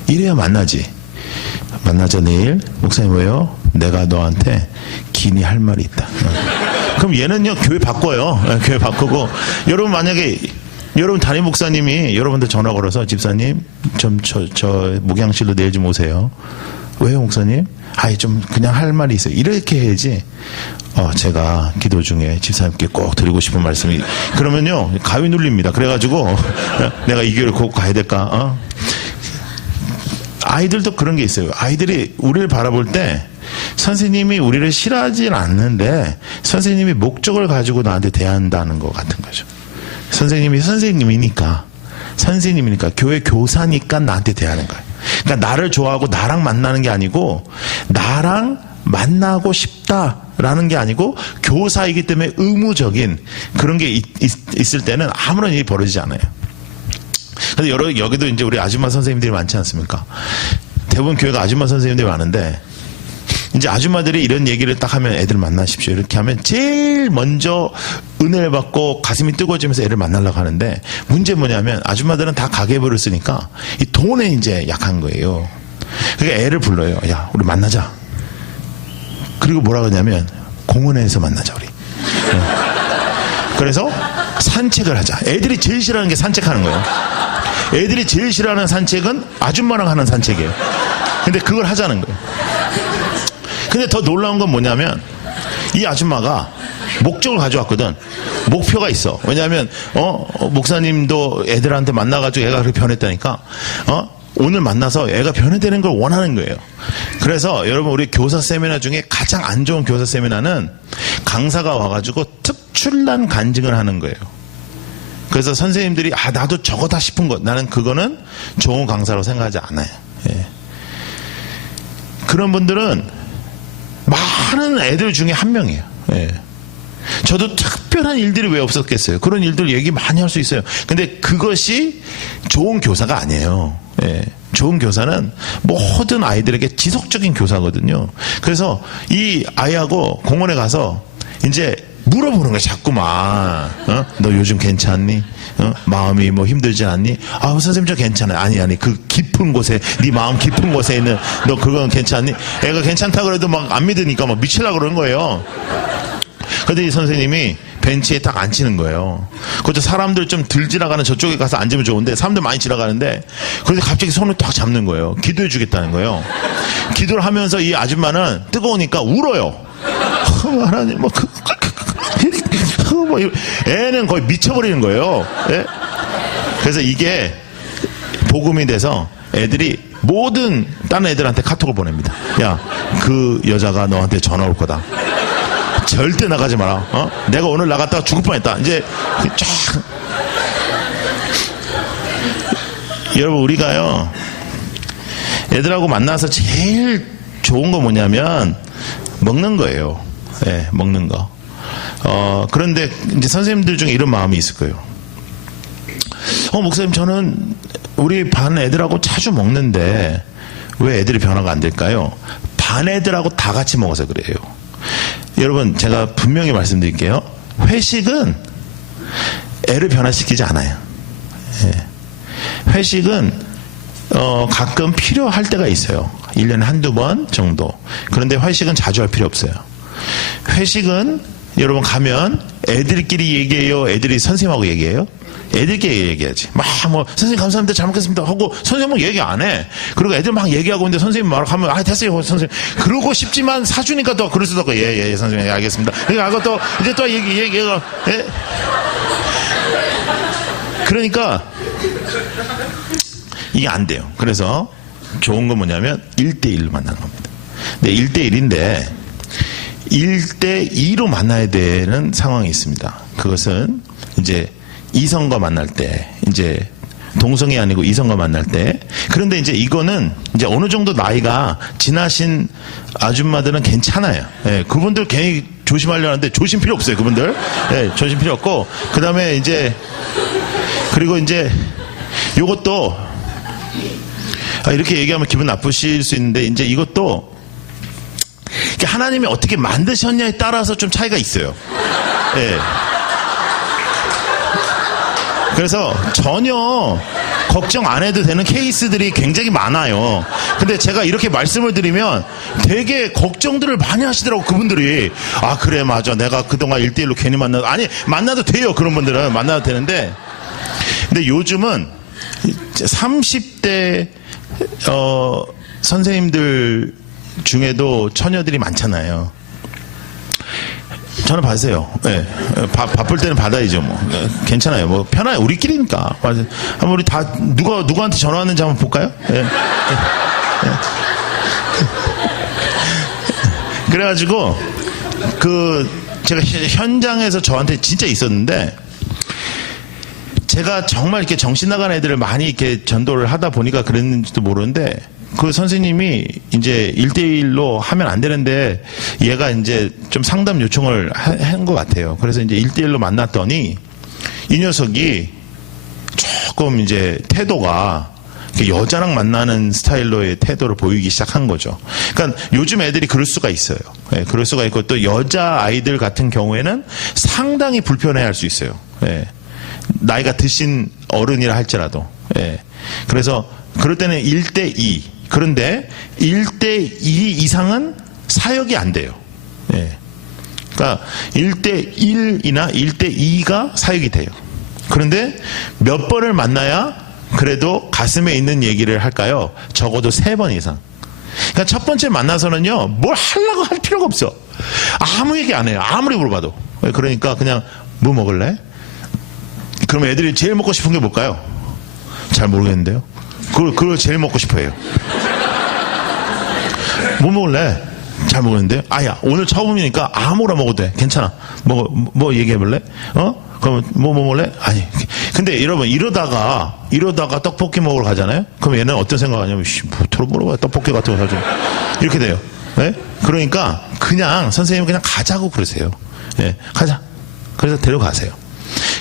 이래야 만나지. 만나자 내일. 목사님 왜요? 내가 너한테 긴히 할 말이 있다. 그럼 얘는요 교회 바꿔요. 교회 바꾸고 여러분 만약에 여러분 담임 목사님이 여러분들 전화 걸어서 집사님 좀 저 목양실로 내일 좀 오세요. 왜요 목사님? 아이 좀 그냥 할 말이 있어요. 이렇게 해야지. 제가 기도 중에 집사님께 꼭 드리고 싶은 말씀이 그러면요 가위 눌립니다. 그래가지고 내가 이 교회를 꼭 가야 될까? 아이들도 그런 게 있어요. 아이들이 우리를 바라볼 때 선생님이 우리를 싫어하진 않는데 선생님이 목적을 가지고 나한테 대한다는 것 같은 거죠. 선생님이 선생님이니까 교회 교사니까 나한테 대하는 거예요. 그러니까 나를 좋아하고 나랑 만나는 게 아니고 나랑 만나고 싶다라는 게 아니고 교사이기 때문에 의무적인 그런 게 있을 때는 아무런 일이 벌어지지 않아요. 근데 여기도 이제 우리 아줌마 선생님들이 많지 않습니까? 대부분 교회가 아줌마 선생님들이 많은데 이제 아줌마들이 이런 얘기를 딱 하면 애들 만나십시오. 이렇게 하면 제일 먼저 은혜를 받고 가슴이 뜨거워지면서 애를 만나려고 하는데 문제 뭐냐면 아줌마들은 다 가계부를 쓰니까 이 돈에 이제 약한 거예요. 그러니까 애를 불러요. 야, 우리 만나자. 그리고 뭐라 그러냐면 공원에서 만나자 우리. 그래서 산책을 하자. 애들이 제일 싫어하는 게 산책하는 거예요. 애들이 제일 싫어하는 산책은 아줌마랑 하는 산책이에요. 근데 그걸 하자는 거예요. 근데 더 놀라운 건 뭐냐면 이 아줌마가 목적을 가져왔거든. 목표가 있어. 왜냐하면 목사님도 애들한테 만나가지고 애가 그렇게 변했다니까 오늘 만나서 애가 변해되는 걸 원하는 거예요. 그래서 여러분 우리 교사 세미나 중에 가장 안 좋은 교사 세미나는 강사가 와가지고 특출난 간증을 하는 거예요. 그래서 선생님들이 나도 저거다 싶은 것 나는 그거는 좋은 강사라고 생각하지 않아요. 예. 그런 분들은 많은 애들 중에 한 명이에요. 예. 저도 특별한 일들이 왜 없었겠어요. 그런 일들 얘기 많이 할 수 있어요. 근데 그것이 좋은 교사가 아니에요. 예. 좋은 교사는 모든 아이들에게 지속적인 교사거든요. 그래서 이 아이하고 공원에 가서 이제 물어보는 거야 자꾸만. 너 요즘 괜찮니? 마음이 뭐 힘들지 않니? 선생님 저 괜찮아요. 아니 그 깊은 곳에 네 마음 깊은 곳에 있는 너 그건 괜찮니? 애가 괜찮다 그래도 막 안 믿으니까 막 미치려고 그러는 거예요. 근데 이 선생님이 벤치에 딱 앉히는 거예요. 그것도 사람들 좀 들 지나가는 저쪽에 가서 앉으면 좋은데 사람들 많이 지나가는데 그래서 갑자기 손을 딱 잡는 거예요. 기도해 주겠다는 거예요. 기도를 하면서 이 아줌마는 뜨거우니까 울어요. 하나님 애는 거의 미쳐버리는 거예요. 예? 그래서 이게 복음이 돼서 애들이 모든 다른 애들한테 카톡을 보냅니다. 야, 그 여자가 너한테 전화 올 거다. 절대 나가지 마라. 내가 오늘 나갔다가 죽을 뻔했다. 이제 쫙. 여러분, 우리가요 애들하고 만나서 제일 좋은 거 뭐냐면 먹는 거예요. 예, 먹는 거. 그런데 이제 선생님들 중에 이런 마음이 있을 거예요. 목사님, 저는 우리 반 애들하고 자주 먹는데 왜 애들이 변화가 안 될까요? 반 애들하고 다 같이 먹어서 그래요. 여러분, 제가 분명히 말씀드릴게요. 회식은 애를 변화시키지 않아요. 예. 회식은 가끔 필요할 때가 있어요. 1년에 한두 번 정도. 그런데 회식은 자주 할 필요 없어요. 회식은 여러분 가면 애들끼리 얘기해요? 애들이 선생님하고 얘기해요? 애들끼리 얘기하지. 선생님 감사합니다. 잘 먹겠습니다. 하고 선생님은 얘기 안 해. 그리고 애들 막 얘기하고 있는데 선생님 말하면 됐어요. 선생님. 그러고 싶지만 사주니까 또 그럴 수도 없고, 예, 선생님. 예, 알겠습니다. 그러니까 또, 이제 또 얘기가, 예? 그러니까, 이게 안 돼요. 그래서 좋은 건 뭐냐면 1대1로 만나는 겁니다. 근데 1대1인데, 1대2로 만나야 되는 상황이 있습니다. 그것은 이제 이성과 만날 때, 이제 동성이 아니고 이성과 만날 때. 그런데 이제 이거는 이제 어느 정도 나이가 지나신 아줌마들은 괜찮아요. 예, 그분들 괜히 조심하려는데 조심 필요 없어요. 그분들. 예, 조심 필요 없고. 그 다음에 이제, 그리고 이제 요것도, 이렇게 얘기하면 기분 나쁘실 수 있는데, 이제 이것도 하나님이 어떻게 만드셨냐에 따라서 좀 차이가 있어요. 예. 그래서 전혀 걱정 안 해도 되는 케이스들이 굉장히 많아요. 근데 제가 이렇게 말씀을 드리면 되게 걱정들을 많이 하시더라고, 그분들이. 그래, 맞아. 내가 그동안 1대1로 괜히 아니, 만나도 돼요. 그런 분들은 만나도 되는데. 근데 요즘은 30대, 선생님들 중에도 처녀들이 많잖아요. 전화 받으세요. 네. 바쁠 때는 받아야죠, 뭐. 네. 괜찮아요. 뭐, 편해요. 우리끼리니까. 한번 우리 다, 누구한테 전화 왔는지 한번 볼까요? 네. 네. 그래가지고, 제가 현장에서 저한테 진짜 있었는데, 제가 정말 이렇게 정신 나간 애들을 많이 이렇게 전도를 하다 보니까 그랬는지도 모르는데, 그 선생님이 이제 1대1로 하면 안 되는데 얘가 이제 좀 상담 요청을 한 것 같아요. 그래서 이제 1대1로 만났더니 이 녀석이 조금 이제 태도가 여자랑 만나는 스타일로의 태도를 보이기 시작한 거죠. 그러니까 요즘 애들이 그럴 수가 있어요. 예, 그럴 수가 있고 또 여자 아이들 같은 경우에는 상당히 불편해 할 수 있어요. 예, 나이가 드신 어른이라 할지라도. 예, 그래서 그럴 때는 1대2. 그런데 1대2 이상은 사역이 안 돼요. 예. 그러니까 1대1이나 1대2가 사역이 돼요. 그런데 몇 번을 만나야 그래도 가슴에 있는 얘기를 할까요? 적어도 3번 이상. 그러니까 첫 번째 만나서는요, 뭘 하려고 할 필요가 없어. 아무 얘기 안 해요. 아무리 물어봐도. 그러니까 그냥 뭐 먹을래? 그럼 애들이 제일 먹고 싶은 게 뭘까요? 잘 모르겠는데요. 그걸 제일 먹고 싶어 해요. 뭐 먹을래? 잘 먹었는데요? 야, 오늘 처음이니까 아무거나 먹어도 돼. 괜찮아. 뭐 얘기해볼래? 그럼 뭐 먹을래? 아니. 근데 여러분, 이러다가 떡볶이 먹으러 가잖아요? 그럼 얘는 어떤 생각하냐면, 뭐토록 물어봐요. 떡볶이 같은 거 사줘. 이렇게 돼요. 네? 그러니까, 그냥, 선생님 그냥 가자고 그러세요. 네, 가자. 그래서 데려가세요.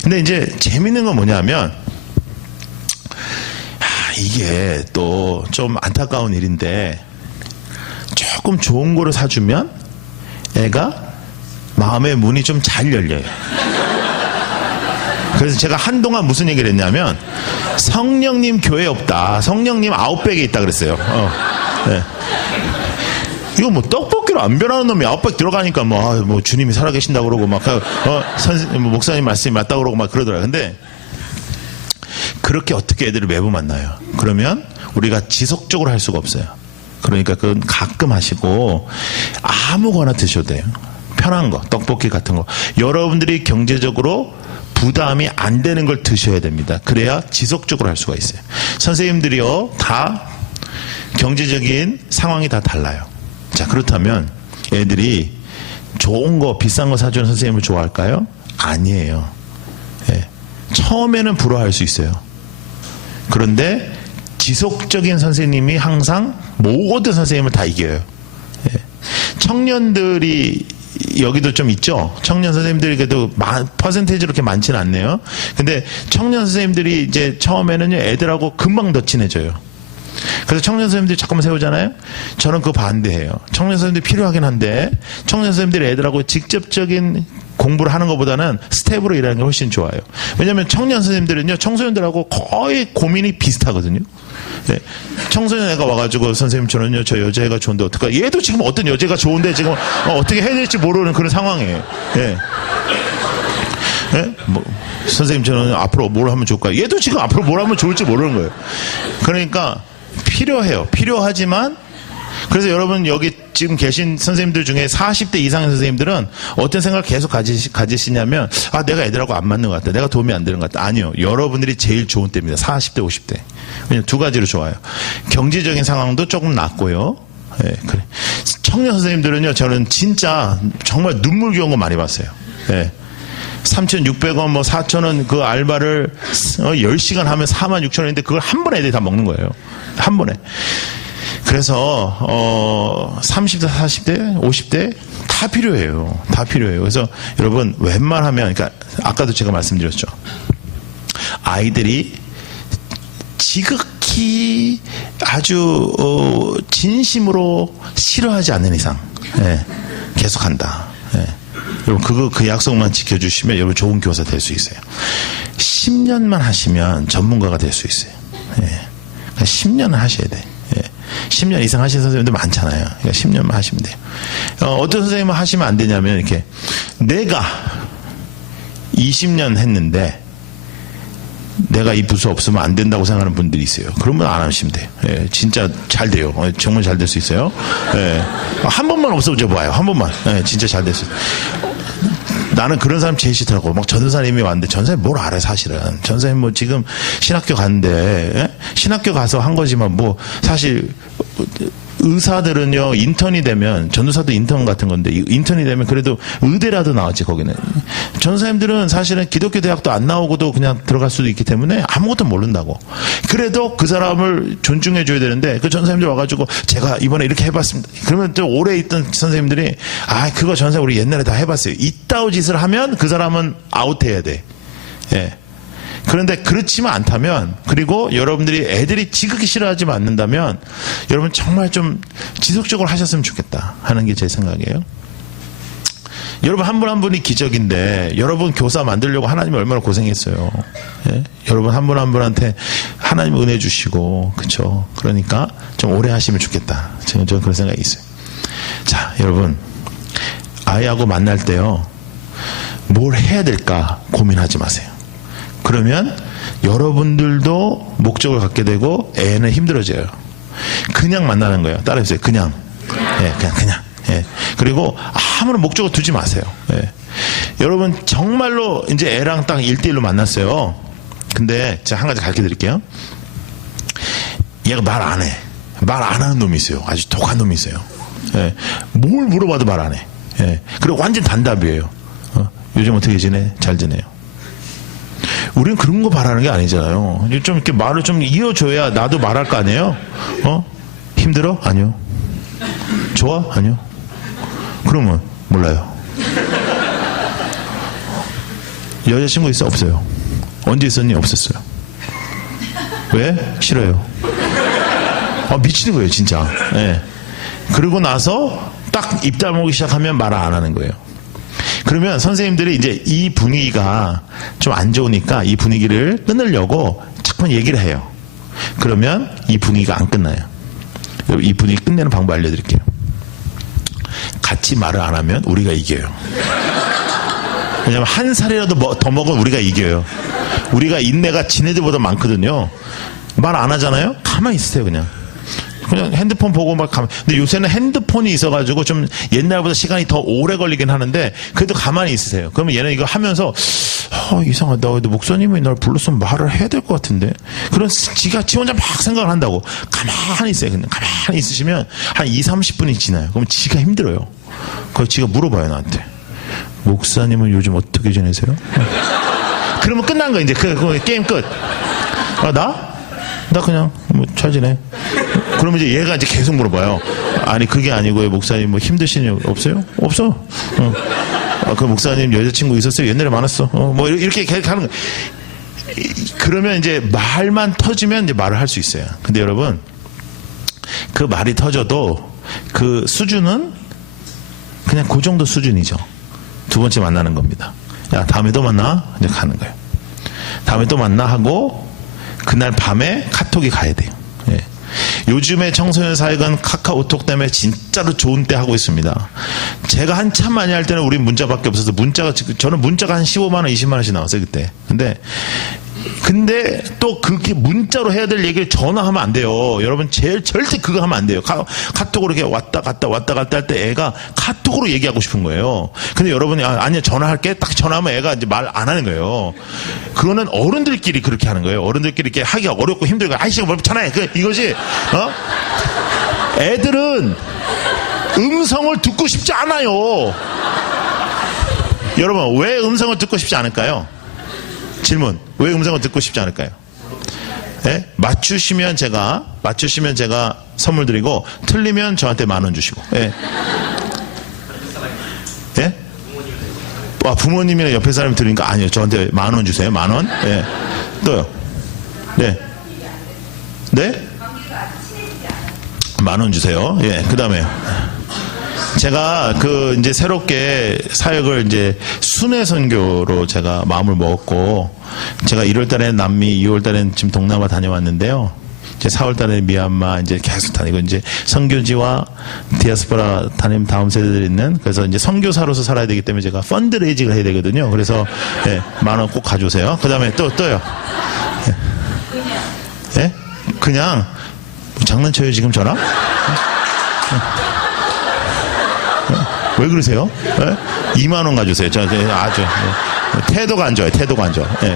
근데 이제 재밌는 건 뭐냐면, 이게 또 좀 안타까운 일인데 조금 좋은 거를 사주면 애가 마음의 문이 좀 잘 열려요. 그래서 제가 한동안 무슨 얘기를 했냐면 성령님 교회 없다. 성령님 아웃백에 있다 그랬어요. 네. 이거 뭐 떡볶이로 안 변하는 놈이 아웃백 들어가니까 뭐 주님이 살아계신다고 그러고 목사님 말씀이 맞다고 그러고 막 그러더라고요. 근데 그렇게 어떻게 애들을 매부 만나요? 그러면 우리가 지속적으로 할 수가 없어요. 그러니까 그건 가끔 하시고 아무거나 드셔도 돼요. 편한 거, 떡볶이 같은 거. 여러분들이 경제적으로 부담이 안 되는 걸 드셔야 됩니다. 그래야 지속적으로 할 수가 있어요. 선생님들이요, 다 경제적인 상황이 다 달라요. 자, 그렇다면 애들이 좋은 거, 비싼 거 사주는 선생님을 좋아할까요? 아니에요. 예. 처음에는 부러워할 수 있어요. 그런데 지속적인 선생님이 항상 모든 선생님을 다 이겨요. 예. 청년들이 여기도 좀 있죠. 청년 선생님들이 그래도 퍼센테이지로 그렇게 많지는 않네요. 근데 청년 선생님들이 이제 처음에는요, 애들하고 금방 더 친해져요. 그래서 청년 선생님들이 잠깐만 세우잖아요. 저는 그거 반대해요. 청년 선생님들이 필요하긴 한데 청년 선생님들이 애들하고 직접적인 공부를 하는 것보다는 스텝으로 일하는 게 훨씬 좋아요. 왜냐하면 청년 선생님들은요, 청소년들하고 거의 고민이 비슷하거든요. 네. 청소년 애가 와가지고 선생님처럼요, 저 여자애가 좋은데 어떡하? 얘도 지금 어떤 여자가 좋은데 지금 어떻게 해야 될지 모르는 그런 상황이에요. 예. 네? 뭐 선생님 저는 앞으로 뭘 하면 좋을까요? 얘도 지금 앞으로 뭘 하면 좋을지 모르는 거예요. 그러니까 필요해요. 필요하지만 그래서 여러분 여기 지금 계신 선생님들 중에 40대 이상의 선생님들은 어떤 생각을 계속 가지시냐면 내가 애들하고 안 맞는 것 같다. 내가 도움이 안 되는 것 같다. 아니요. 여러분들이 제일 좋은 때입니다. 40대 50대. 왜냐면 두 가지로 좋아요. 경제적인 상황도 조금 낫고요. 예, 그래. 청년 선생님들은요, 저는 진짜 정말 눈물겨운 거 많이 봤어요. 예. 3,600원, 4,000원 그 알바를 10시간 하면 46,000원인데 그걸 한 번에 애들이 다 먹는 거예요. 한 번에. 그래서 30대, 40대, 50대 다 필요해요. 다 필요해요. 그래서 여러분 웬만하면, 그러니까 아까도 제가 말씀드렸죠. 아이들이 지극히 아주 진심으로 싫어하지 않는 이상 계속한다. 여러분 그 약속만 지켜주시면 여러분 좋은 교사 될 수 있어요. 10년만 하시면 전문가가 될 수 있어요. 10년은 하셔야 돼. 10년 이상 하신 선생님들 많잖아요. 그러니까 10년만 하시면 돼요. 어떤 선생님은 하시면 안 되냐면 이렇게 내가 20년 했는데 내가 이 부서 없으면 안 된다고 생각하는 분들이 있어요. 그러면 안 하시면 돼요. 진짜 잘 돼요. 정말 잘 될 수 있어요. 한 번만 없어져 봐요. 한 번만. 진짜 잘 될 수 있어요. 나는 그런 사람 제일 싫더라고. 전도사님이 왔는데 전도사님 뭘 알아요, 사실은. 전도사님 지금 신학교 갔는데, 신학교 가서 한 거지만 사실 의사들은요, 인턴이 되면, 전도사도 인턴 같은 건데, 인턴이 되면 그래도 의대라도 나왔지, 거기는. 전도사님들은 사실은 기독교 대학도 안 나오고도 그냥 들어갈 수도 있기 때문에 아무것도 모른다고. 그래도 그 사람을 존중해줘야 되는데, 그 전도사님들 와가지고, 제가 이번에 이렇게 해봤습니다. 그러면 또 오래 있던 선생님들이, 그거 전도사님 우리 옛날에 다 해봤어요. 이따오 짓을 하면 그 사람은 아웃해야 돼. 예. 그런데 그렇지만 않다면, 그리고 여러분들이 애들이 지극히 싫어하지 않는다면 여러분 정말 좀 지속적으로 하셨으면 좋겠다 하는 게 제 생각이에요. 여러분 한 분 한 분이 기적인데 여러분 교사 만들려고 하나님이 얼마나 고생했어요. 예? 여러분 한 분 한 분한테 하나님 은혜 주시고, 그쵸? 그러니까 좀 오래 하시면 좋겠다. 저는 그런 생각이 있어요. 자, 여러분 아이하고 만날 때요, 뭘 해야 될까 고민하지 마세요. 그러면 여러분들도 목적을 갖게 되고 애는 힘들어져요. 그냥 만나는 거예요. 따라해보세요. 그냥. 그냥. 그리고 아무런 목적을 두지 마세요. 여러분 정말로 이제 애랑 딱 1대1로 만났어요. 근데 제가 한 가지 가르쳐 드릴게요. 얘가 말 안 해. 말 안 하는 놈이 있어요. 아주 독한 놈이 있어요. 뭘 물어봐도 말 안 해. 그리고 완전 단답이에요. 요즘 어떻게 지내? 잘 지내요. 우리는 그런 거 바라는 게 아니잖아요. 좀 이렇게 말을 좀 이어줘야 나도 말할 거 아니에요? 힘들어? 아니요. 좋아? 아니요. 그러면 몰라요. 여자친구 있어? 없어요. 언제 있었니? 없었어요. 왜? 싫어요. 미치는 거예요, 진짜. 그러고 나서 딱 입 다물기 시작하면 말을 안 하는 거예요. 그러면 선생님들이 이제 이 분위기가 좀 안 좋으니까 이 분위기를 끊으려고 자꾸 얘기를 해요. 그러면 이 분위기가 안 끝나요. 이 분위기 끝내는 방법 알려드릴게요. 같이 말을 안 하면 우리가 이겨요. 왜냐면 한 살이라도 더 먹으면 우리가 이겨요. 우리가 인내가 지네들보다 많거든요. 말 안 하잖아요? 가만히 있으세요, 그냥 핸드폰 보고 막 가만. 근데 요새는 핸드폰이 있어가지고 좀 옛날보다 시간이 더 오래 걸리긴 하는데 그래도 가만히 있으세요. 그러면 얘는 이거 하면서 이상하다. 목사님이 날 불렀으면 말을 해야 될 것 같은데. 그런 지 혼자 막 생각을 한다고. 가만히 있어요. 그냥 가만히 있으시면 한 2-30분이 지나요. 그럼 지가 힘들어요. 그래서 지가 물어봐요, 나한테. 목사님은 요즘 어떻게 지내세요? 그러면 끝난 거야, 이제. 그 게임 끝. 나 그냥 잘 지내. 그러면 이제 얘가 이제 계속 물어봐요. 아니 그게 아니고요, 목사님 뭐 힘드신 일 없어요? 없어. 그 목사님 여자친구 있었어요? 옛날에 많았어. 뭐 이렇게 계속 하는 거. 그러면 이제 말만 터지면 이제 말을 할 수 있어요. 근데 여러분, 그 말이 터져도 그 수준은 그냥 그 정도 수준이죠. 두 번째 만나는 겁니다. 야, 다음에 또 만나? 이제 가는 거예요. 다음에 또 만나 하고 그날 밤에 카톡이 가야 돼요. 예. 요즘에 청소년 사역은 카카오톡 때문에 진짜로 좋은 때 하고 있습니다. 제가 한참 많이 할 때는 우리 문자밖에 없어서 저는 문자가 한 15만 원, 20만 원씩 나왔어요, 그때. 근데 또 그렇게 문자로 해야 될 얘기를 전화하면 안 돼요. 여러분 절대 그거 하면 안 돼요. 카톡으로 이렇게 왔다 갔다 할 때 애가 카톡으로 얘기하고 싶은 거예요. 근데 여러분이 아니야 전화할게 딱 전화하면 애가 이제 말 안 하는 거예요. 그거는 어른들끼리 그렇게 하는 거예요. 어른들끼리 이렇게 하기가 어렵고 힘들고 아이씨가 뭘 전화해 이거지. 애들은 음성을 듣고 싶지 않아요. 여러분 왜 음성을 듣고 싶지 않을까요? 질문. 왜 음성을 듣고 싶지 않을까요? 예? 맞추시면 제가 선물 드리고 틀리면 저한테 10,000원 주시고. 예? 예? 부모님이나 옆에 사람이 들으니까 아니요. 저한테 10,000원 주세요. 10,000원. 예. 또요. 네. 네? 10,000원 주세요. 예. 그다음에 제가 이제 새롭게 사역을 이제 순회 선교로 제가 마음을 먹었고, 제가 1월달에 남미, 2월달에는 지금 동남아 다녀왔는데요. 이제 4월달에 미얀마 이제 계속 다니고 이제 선교지와 디아스포라 다니는 다음 세대들이 있는, 그래서 이제 선교사로서 살아야 되기 때문에 제가 펀드레이징을 해야 되거든요. 그래서 예, 10,000원 꼭 가져오세요. 그다음에 또요. 예? 예? 그냥 장난쳐요 지금 저랑? 왜 그러세요? 네? 20,000원 가주세요. 아주 태도가 안 좋아요. 태도가 안 좋아. 네.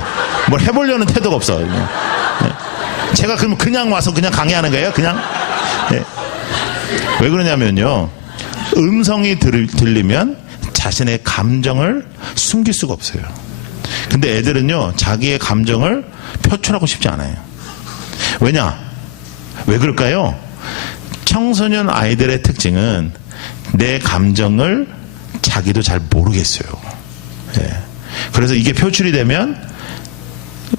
뭘 해보려는 태도가 없어. 네. 제가 그럼 그냥 와서 그냥 강의하는 거예요? 그냥? 네. 왜 그러냐면요. 음성이 들리면 자신의 감정을 숨길 수가 없어요. 근데 애들은요, 자기의 감정을 표출하고 싶지 않아요. 왜냐? 왜 그럴까요? 청소년 아이들의 특징은 내 감정을 자기도 잘 모르겠어요. 예. 그래서 이게 표출이 되면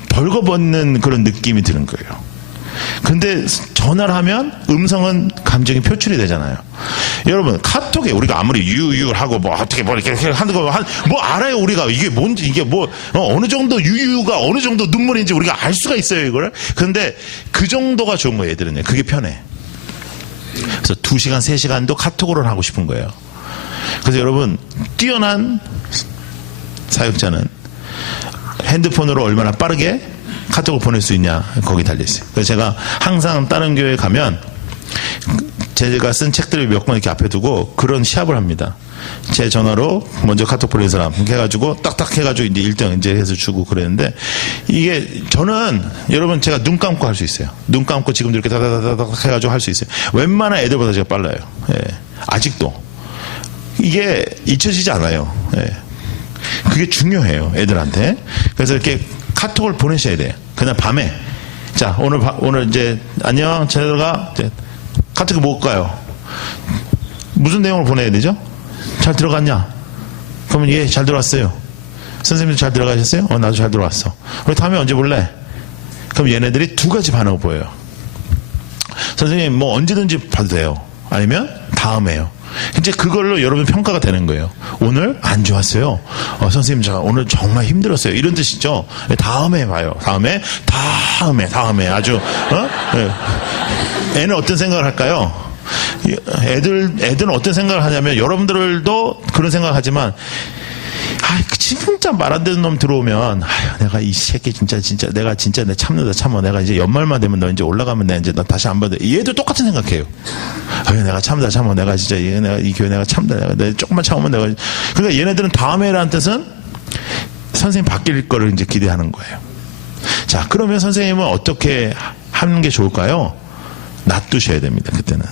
벌거벗는 그런 느낌이 드는 거예요. 근데 전화를 하면 음성은 감정이 표출이 되잖아요. 여러분 카톡에 우리가 아무리 유유하고 뭐 어떻게 뭐 이렇게 하는 거 뭐 알아요 우리가 이게 뭔지 이게 뭐 어느 정도 유유가 어느 정도 눈물인지 우리가 알 수가 있어요 이걸. 그런데 그 정도가 좋은 거예요 애들은요. 그게 편해. 그래서 2시간 3시간도 카톡으로는 하고 싶은 거예요. 그래서 여러분 뛰어난 사역자는 핸드폰으로 얼마나 빠르게 카톡을 보낼 수 있냐 거기 달려있어요. 그래서 제가 항상 다른 교회 가면 제가 쓴 책들을 몇 권 이렇게 앞에 두고 그런 시합을 합니다. 제 전화로 먼저 카톡 보낸 사람 이렇게 해가지고 딱딱 해가지고 이제 1등 이제 해서 주고 그랬는데 이게 저는 여러분 제가 눈 감고 할 수 있어요. 눈 감고 지금도 이렇게 다다다닥 해가지고 할 수 있어요. 웬만한 애들보다 제가 빨라요. 예. 아직도 이게 잊혀지지 않아요. 예. 그게 중요해요 애들한테. 그래서 이렇게 카톡을 보내셔야 돼요. 그날 밤에 자 오늘 이제 안녕 제가 카톡이 뭘까요? 무슨 내용을 보내야 되죠? 잘 들어갔냐? 그러면 예, 잘 들어왔어요. 선생님도 잘 들어가셨어요? 나도 잘 들어왔어. 우리 다음에 언제 볼래? 그럼 얘네들이 2가지 반응을 보여요. 선생님 뭐 언제든지 봐도 돼요. 아니면 다음에요. 이제 그걸로 여러분 평가가 되는 거예요. 오늘 안 좋았어요. 선생님 제가 오늘 정말 힘들었어요. 이런 뜻이죠. 다음에 봐요. 다음에 아주 네. 애는 어떤 생각을 할까요? 애들은 어떤 생각을 하냐면, 여러분들도 그런 생각을 하지만, 진짜 말 안 되는 놈 들어오면, 내가 이 새끼 진짜 내가 참는다 참아. 내가 이제 연말만 되면 너 이제 올라가면 내가 이제 너 다시 안 받아. 얘도 똑같은 생각해요. 내가 참다 참아. 내가 진짜 내가 이 교회 내가 참다. 내가 조금만 참으면 내가. 그러니까 얘네들은 다음에라는 뜻은 선생님 바뀔 거를 이제 기대하는 거예요. 자, 그러면 선생님은 어떻게 하는 게 좋을까요? 놔두셔야 됩니다. 그때는.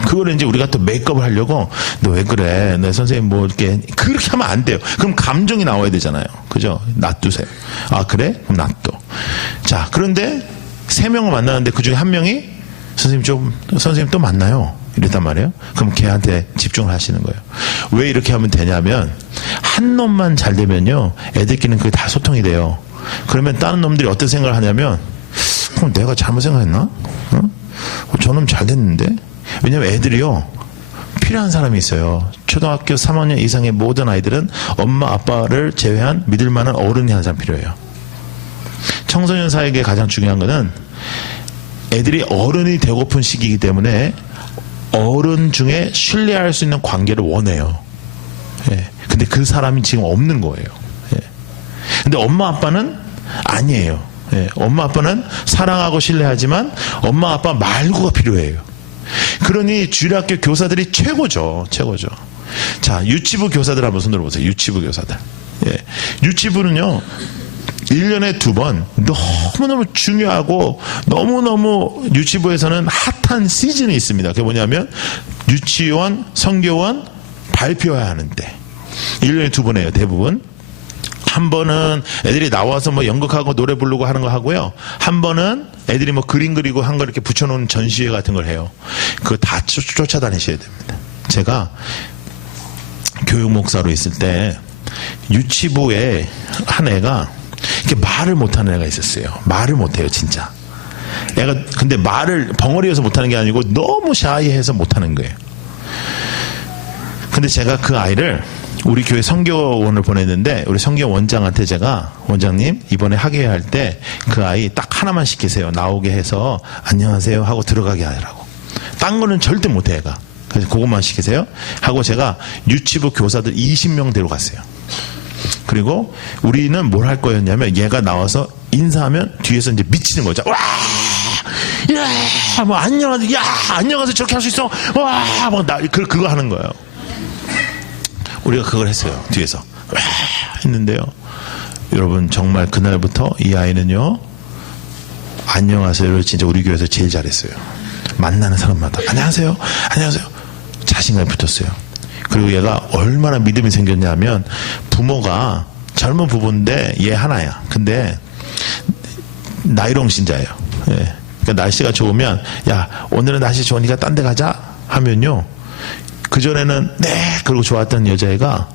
그거를 이제 우리가 또 메이크업을 하려고, 너 왜 그래? 내 선생님 뭐 이렇게, 그렇게 하면 안 돼요. 그럼 감정이 나와야 되잖아요. 그죠? 놔두세요. 그래? 그럼 놔둬. 자, 그런데 3명을 만나는데 그 중에 1명이 선생님 또 만나요. 이랬단 말이에요. 그럼 걔한테 집중을 하시는 거예요. 왜 이렇게 하면 되냐면, 한 놈만 잘 되면요, 애들끼리는 그게 다 소통이 돼요. 그러면 다른 놈들이 어떤 생각을 하냐면, 그럼 내가 잘못 생각했나? 저놈 잘 됐는데? 왜냐면 애들이요, 필요한 사람이 있어요. 초등학교 3학년 이상의 모든 아이들은 엄마 아빠를 제외한 믿을 만한 어른이 한 사람 필요해요. 청소년 사회에 가장 중요한 거는 애들이 어른이 되고픈 시기이기 때문에 어른 중에 신뢰할 수 있는 관계를 원해요. 예. 근데 그 사람이 지금 없는 거예요. 예. 근데 엄마 아빠는 아니에요. 예. 엄마 아빠는 사랑하고 신뢰하지만 엄마 아빠 말고가 필요해요. 그러니 주일학교 교사들이 최고죠. 자, 유치부 교사들 한번 손 들어보세요. 유치부 교사들. 예. 유치부는요, 1년에 2번 너무너무 중요하고 너무너무 유치부에서는 핫한 시즌이 있습니다. 그게 뭐냐면 유치원, 성교원 발표해야 하는데 1년에 2번 해요. 대부분. 한 번은 애들이 나와서 뭐 연극하고 노래 부르고 하는 거 하고요. 한 번은 애들이 뭐 그림 그리고 한 거 이렇게 붙여놓은 전시회 같은 걸 해요. 그거 다 쫓아다니셔야 됩니다. 제가 교육 목사로 있을 때 유치부에 한 애가 이렇게 말을 못하는 애가 있었어요. 말을 못해요, 진짜. 애가 근데 말을 벙어리여서 못하는 게 아니고 너무 샤이해서 못하는 거예요. 근데 제가 그 아이를 우리 교회 선교원을 보냈는데, 우리 선교 원장한테 제가, 원장님 이번에 학예할 때 그 아이 딱 하나만 시키세요. 나오게 해서 안녕하세요 하고 들어가게 하라고. 딴 거는 절대 못해 애가. 그래서 그것만 시키세요 하고 제가 유치부 교사들 20명 데려갔어요. 그리고 우리는 뭘 할 거였냐면, 얘가 나와서 인사하면 뒤에서 이제 미치는 거죠. 와! 야! 뭐 안녕하세요. 야! 안녕하세요. 저렇게 할 수 있어. 와! 뭐 그거 하는 거예요. 우리가 그걸 했어요. 뒤에서. 와! 했는데요. 여러분, 정말 그날부터 이 아이는요, 안녕하세요를 진짜 우리 교회에서 제일 잘했어요. 만나는 사람마다 안녕하세요. 안녕하세요. 자신감이 붙었어요. 그리고 얘가 얼마나 믿음이 생겼냐면, 부모가 젊은 부부인데 얘 하나야. 근데 나이롱 신자예요. 예. 그러니까 날씨가 좋으면, 야, 오늘은 날씨 좋으니까 딴 데 가자 하면요, 그전에는 네 그러고 좋았던 여자애가,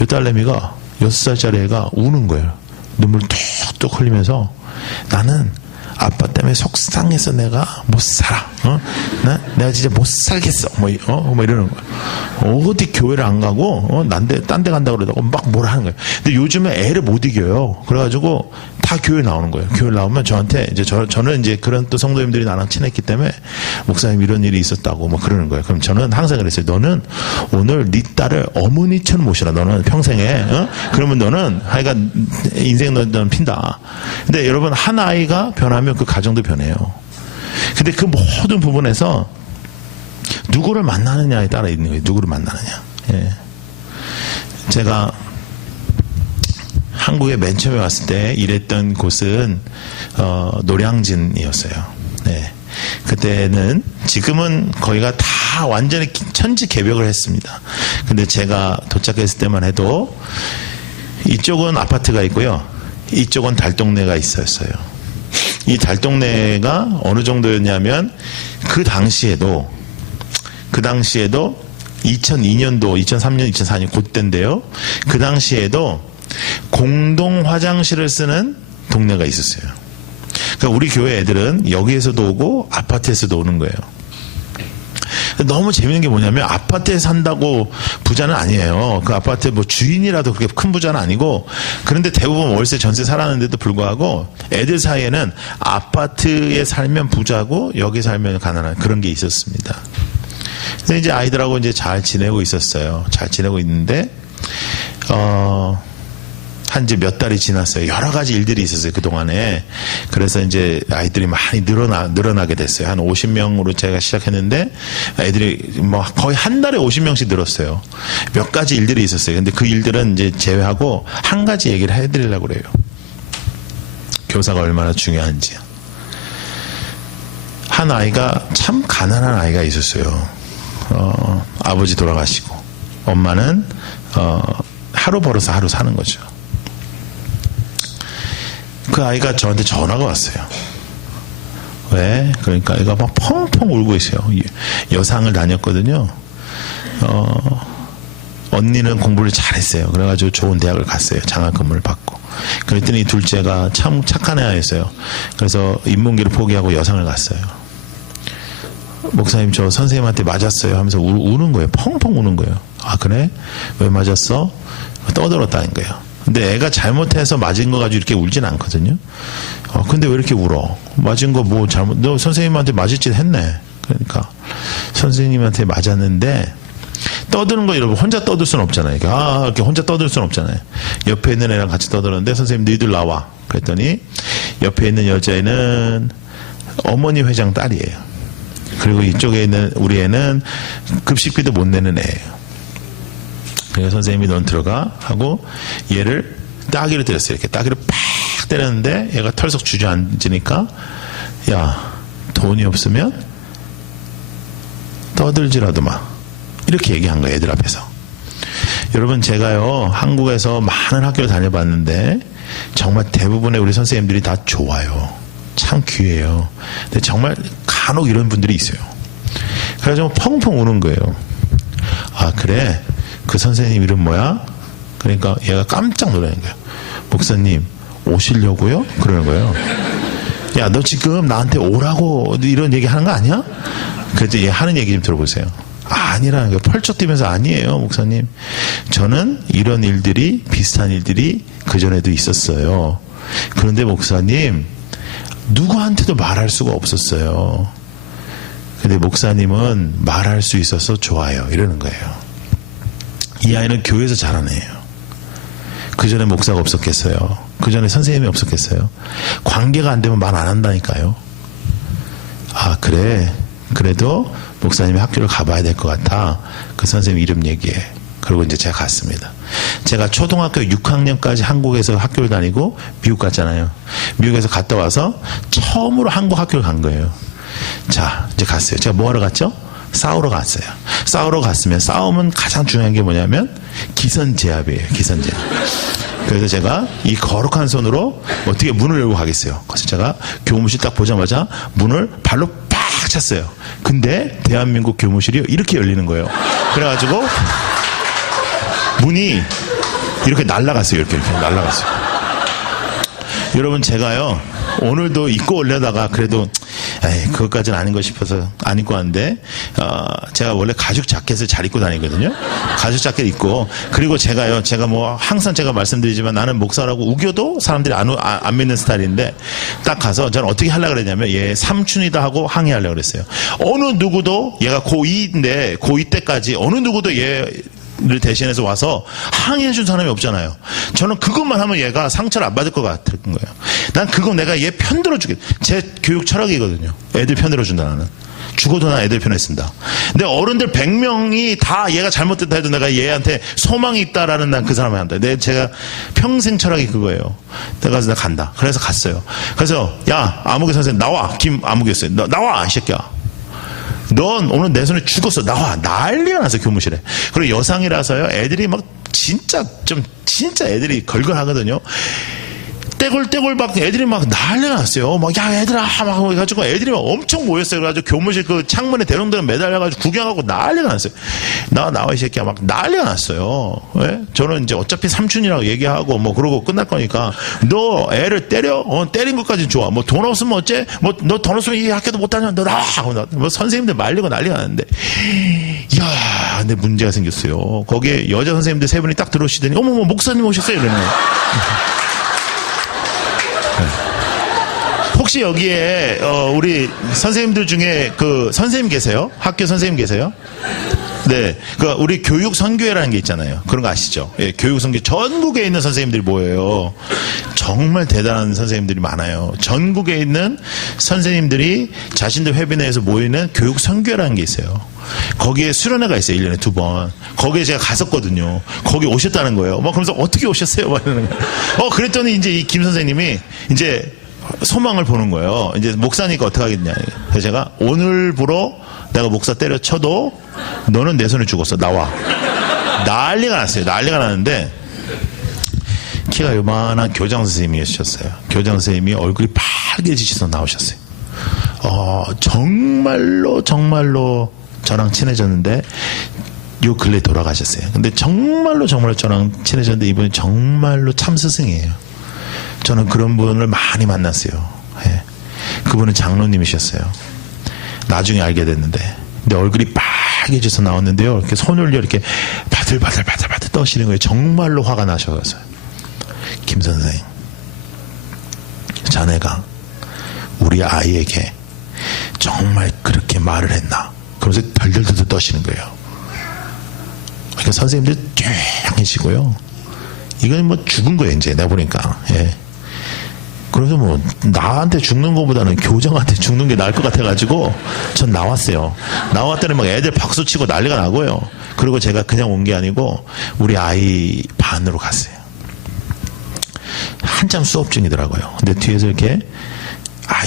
요 딸내미가 6살짜리 애가 우는 거예요. 눈물 뚝뚝 흘리면서, 나는 아빠 때문에 속상해서 내가 못 살아. 내가 진짜 못 살겠어. 뭐 이러는 거야. 어디 교회를 안 가고, 딴 데 간다 그러다가 막 뭐라 하는 거예요. 근데 요즘에 애를 못 이겨요. 그래가지고 다 교회 나오는 거예요. 교회 나오면 저한테, 이제 저는 이제 그런 또 성도님들이 나랑 친했기 때문에, 목사님 이런 일이 있었다고 뭐 그러는 거예요. 그럼 저는 항상 그랬어요. 너는 오늘 네 딸을 어머니처럼 모시라. 너는 평생에, 그러면 너는 하여간 인생 너는 핀다. 근데 여러분, 한 아이가 변하면 그 가정도 변해요. 근데 그 모든 부분에서 누구를 만나느냐에 따라 있는 거예요. 누구를 만나느냐. 예. 제가 한국에 맨 처음에 왔을 때 일했던 곳은 노량진이었어요. 네. 그때는, 지금은 거기가 다 완전히 천지 개벽을 했습니다. 근데 제가 도착했을 때만 해도 이쪽은 아파트가 있고요, 이쪽은 달동네가 있었어요. 이 달동네가 어느 정도였냐면, 그 당시에도 2002년도, 2003년, 2004년 그때인데요. 그 당시에도 공동 화장실을 쓰는 동네가 있었어요. 그러니까 우리 교회 애들은 여기에서도 오고 아파트에서도 오는 거예요. 너무 재밌는 게 뭐냐면 아파트에 산다고 부자는 아니에요. 그 아파트 뭐 주인이라도 그렇게 큰 부자는 아니고, 그런데 대부분 월세 전세 살았는데도 불구하고 애들 사이에는 아파트에 살면 부자고 여기 살면 가난한 그런 게 있었습니다. 근데 이제 아이들하고 이제 잘 지내고 있었어요. 잘 지내고 있는데 한 이제 몇 달이 지났어요. 여러 가지 일들이 있었어요, 그동안에. 그래서 이제 아이들이 많이 늘어나게 됐어요. 한 50명으로 제가 시작했는데 애들이 뭐 거의 한 달에 50명씩 늘었어요. 몇 가지 일들이 있었어요. 근데 그 일들은 이제 제외하고 한 가지 얘기를 해드리려고 그래요. 교사가 얼마나 중요한지. 한 아이가 참 가난한 아이가 있었어요. 아버지 돌아가시고 엄마는 하루 벌어서 하루 사는 거죠. 그 아이가 저한테 전화가 왔어요. 왜? 그러니까 애가 막 펑펑 울고 있어요. 여상을 다녔거든요. 언니는 공부를 잘했어요. 그래가지고 좋은 대학을 갔어요. 장학금을 받고. 그랬더니 둘째가 참 착한 애였어요. 그래서 인문계를 포기하고 여상을 갔어요. 목사님, 저 선생님한테 맞았어요 하면서 우는 거예요. 펑펑 우는 거예요. 아, 그래? 왜 맞았어? 떠들었다는 거예요. 근데 애가 잘못해서 맞은 거 가지고 이렇게 울진 않거든요. 근데 왜 이렇게 울어? 맞은 거 뭐 잘못, 너 선생님한테 맞을 짓 했네. 그러니까 선생님한테 맞았는데 떠드는 거 여러분 혼자 떠들 수는 없잖아요. 이렇게 혼자 떠들 수는 없잖아요. 옆에 있는 애랑 같이 떠들었는데 선생님 너희들 나와. 그랬더니 옆에 있는 여자애는 어머니 회장 딸이에요. 그리고 이쪽에 있는 우리 애는 급식비도 못 내는 애예요. 그래서 선생님이 넌 들어가 하고 얘를 따귀를 때렸어요. 이렇게 따귀를 팍 때렸는데 얘가 털썩 주저앉으니까 야, 돈이 없으면 떠들지라도 마. 이렇게 얘기한 거예요. 애들 앞에서. 여러분, 제가요 한국에서 많은 학교를 다녀봤는데 정말 대부분의 우리 선생님들이 다 좋아요. 참 귀해요. 근데 정말 간혹 이런 분들이 있어요. 그래서 펑펑 우는 거예요. 아, 그래? 그 선생님 이름 뭐야? 그러니까 얘가 깜짝 놀라는 거예요. 목사님, 오시려고요? 그러는 거예요. 야, 너 지금 나한테 오라고 이런 얘기 하는 거 아니야? 그래서 얘 하는 얘기 좀 들어보세요. 아니라는 거예요. 펄쩍 뛰면서 아니에요, 목사님. 저는 이런 일들이, 비슷한 일들이 그전에도 있었어요. 그런데 목사님, 누구한테도 말할 수가 없었어요. 근데 목사님은 말할 수 있어서 좋아요. 이러는 거예요. 이 아이는 교회에서 자란 애예요. 그 전에 목사가 없었겠어요. 그 전에 선생님이 없었겠어요. 관계가 안 되면 말 안 한다니까요. 아, 그래? 그래도 목사님이 학교를 가봐야 될 것 같아. 그 선생님 이름 얘기해. 그리고 이제 제가 갔습니다. 제가 초등학교 6학년까지 한국에서 학교를 다니고 미국 갔잖아요. 미국에서 갔다 와서 처음으로 한국 학교를 간 거예요. 자, 이제 갔어요. 제가 뭐 하러 갔죠? 싸우러 갔어요. 싸우러 갔으면 싸움은 가장 중요한 게 뭐냐면 기선제압이에요. 기선제압. 그래서 제가 이 거룩한 손으로 어떻게 문을 열고 가겠어요. 그래서 제가 교무실 딱 보자마자 문을 발로 팍 찼어요. 근데 대한민국 교무실이 이렇게 열리는 거예요. 그래가지고 문이 이렇게 날아갔어요. 이렇게 날아갔어요. 여러분, 제가요 오늘도 입고 올려다가 그래도 그것까지는 아닌 거 싶어서 안 입고 왔는데 제가 원래 가죽 자켓을 잘 입고 다니거든요. 가죽 자켓 입고, 그리고 제가 뭐 항상 제가 말씀드리지만 나는 목사라고 우겨도 사람들이 안 믿는 스타일인데 딱 가서 저는 어떻게 하려고 그랬냐면 얘 삼촌이다 하고 항의하려고 그랬어요. 어느 누구도, 얘가 고2인데 고2 때까지 어느 누구도 얘를 대신해서 와서 항의해준 사람이 없잖아요. 저는 그것만 하면 얘가 상처를 안 받을 것 같은 거예요. 난 그거 내가 얘 편들어주겠다. 제 교육 철학이거든요. 애들 편들어준다. 나는 죽어도 난 애들 편에 쓴다. 근데 어른들 100명이 다 얘가 잘못됐다 해도 내가 얘한테 소망이 있다라는 난 그 사람을 한다. 제가 평생 철학이 그거예요. 내가 간다. 그래서 갔어요. 그래서 야, 아무개 선생님 나와. 김아무개였어요. 나와 이 새끼야. 넌 오늘 내 손에 죽었어. 나와. 난리가 났어, 교무실에. 그리고 여상이라서요, 애들이 막 진짜 애들이 걸걸하거든요. 떼굴떼굴 막 애들이 막 난리가 났어요. 막, 야, 얘들아! 막 해가지고 애들이 막 엄청 모였어요. 그래가지고 교무실 그 창문에 대롱대롱 매달려가지고 구경하고 난리가 났어요. 나와, 이 새끼야. 막 난리가 났어요. 예? 저는 이제 어차피 삼촌이라고 얘기하고 뭐 그러고 끝날 거니까 너 애를 때려? 때린 것까지 좋아. 뭐 돈 없으면 어째? 뭐 너 돈 없으면 이 학교도 못 다녀. 너 나와! 뭐 선생님들 말리고 난리가 났는데. 이야, 근데 문제가 생겼어요. 거기에 여자 선생님들 3분이 딱 들어오시더니 어머머, 목사님 오셨어요? 이러는 거예요. 혹시 여기에 우리 선생님들 중에 그 선생님 계세요? 학교 선생님 계세요? 네, 그 우리 교육 선교회라는 게 있잖아요. 그런 거 아시죠? 예, 교육 선교 전국에 있는 선생님들이 모여요. 정말 대단한 선생님들이 많아요. 전국에 있는 선생님들이 자신들 회비 내에서 모이는 교육 선교회라는 게 있어요. 거기에 수련회가 있어요. 1년에 2번. 거기에 제가 갔었거든요. 거기 오셨다는 거예요. 막 그러면서 어떻게 오셨어요? 막 이러는 거예요. 그랬더니 이제 이 김 선생님이 이제 소망을 보는 거예요. 이제 목사니까 어떻게 하겠냐. 그래서 제가 오늘부로 내가 목사 때려쳐도 너는 내 손에 죽었어. 나와. 난리가 났어요. 난리가 났는데 키가 요만한 교장 선생님이셨어요. 교장 선생님이 얼굴이 빨개지셔서 나오셨어요. 정말로 저랑 친해졌는데 요 근래 돌아가셨어요. 근데 정말로 저랑 친해졌는데 이분이 정말로 참 스승이에요. 저는 그런 분을 많이 만났어요. 예. 그분은 장로님이셨어요. 나중에 알게 됐는데. 근데 얼굴이 빨개져서 나왔는데요. 이렇게 손을 이렇게 바들바들 떠시는 거예요. 정말로 화가 나셔서. 김 선생, 자네가 우리 아이에게 정말 그렇게 말을 했나? 그러면서 덜덜덜 떠시는 거예요. 그러니까 선생님들 조용히시고요. 이건 뭐 죽은 거예요, 이제. 내가 보니까. 예. 그래서 뭐 나한테 죽는 것보다는 교장한테 죽는 게 나을 것 같아가지고 전 나왔어요. 나왔더니 막 애들 박수치고 난리가 나고요. 그리고 제가 그냥 온 게 아니고 우리 아이 반으로 갔어요. 한참 수업 중이더라고요. 근데 뒤에서 이렇게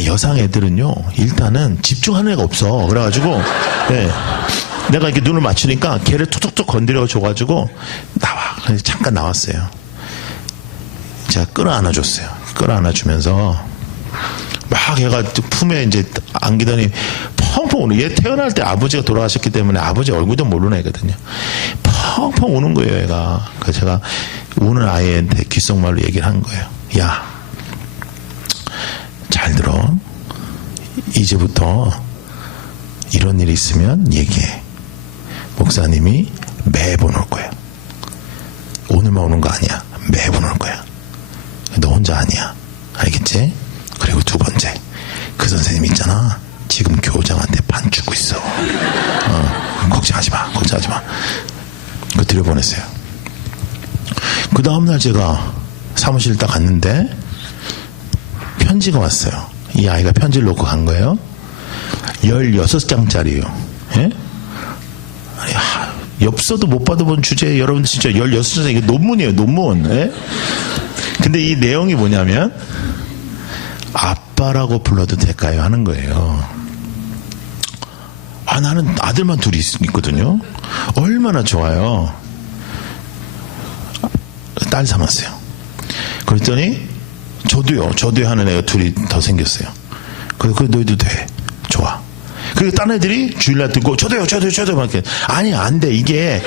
여상 애들은요 일단은 집중하는 애가 없어. 그래가지고 네, 내가 이렇게 눈을 맞추니까 걔를 툭툭툭 건드려 줘가지고 나와. 그래서 잠깐 나왔어요. 제가 끌어안아줬어요. 끌어안아주면서 막 얘가 품에 이제 안기더니 펑펑 우는, 얘 태어날 때 아버지가 돌아가셨기 때문에 아버지 얼굴도 모르는 애거든요. 펑펑 우는 거예요, 얘가. 그래서 제가 우는 아이한테 귓속말로 얘기를 한 거예요. 야, 잘 들어. 이제부터 이런 일이 있으면 얘기해. 목사님이 매번 올 거야. 오늘만 오는 거 아니야. 매번 올 거야. 너 혼자 아니야. 알겠지? 그리고 두 번째, 그 선생님 있잖아. 지금 교장한테 반 죽고 있어. 걱정하지 마. 그거 들여보냈어요. 그 다음날 제가 사무실 딱 갔는데 편지가 왔어요. 이 아이가 편지를 놓고 간 거예요. 16장짜리요. 예? 엽서도 못 받아본 주제에 여러분들 진짜 16장, 이게 논문이에요, 논문. 예? 근데 이 내용이 뭐냐면, 아빠라고 불러도 될까요? 하는 거예요. 나는 아들만 둘이 있거든요. 얼마나 좋아요. 딸 삼았어요. 그랬더니, 저도요 하는 애가 둘이 더 생겼어요. 그래서 너희도 돼. 좋아. 그리고 딴 애들이 주일날 듣고 저도요 막 이렇게. 아니, 안 돼. 이게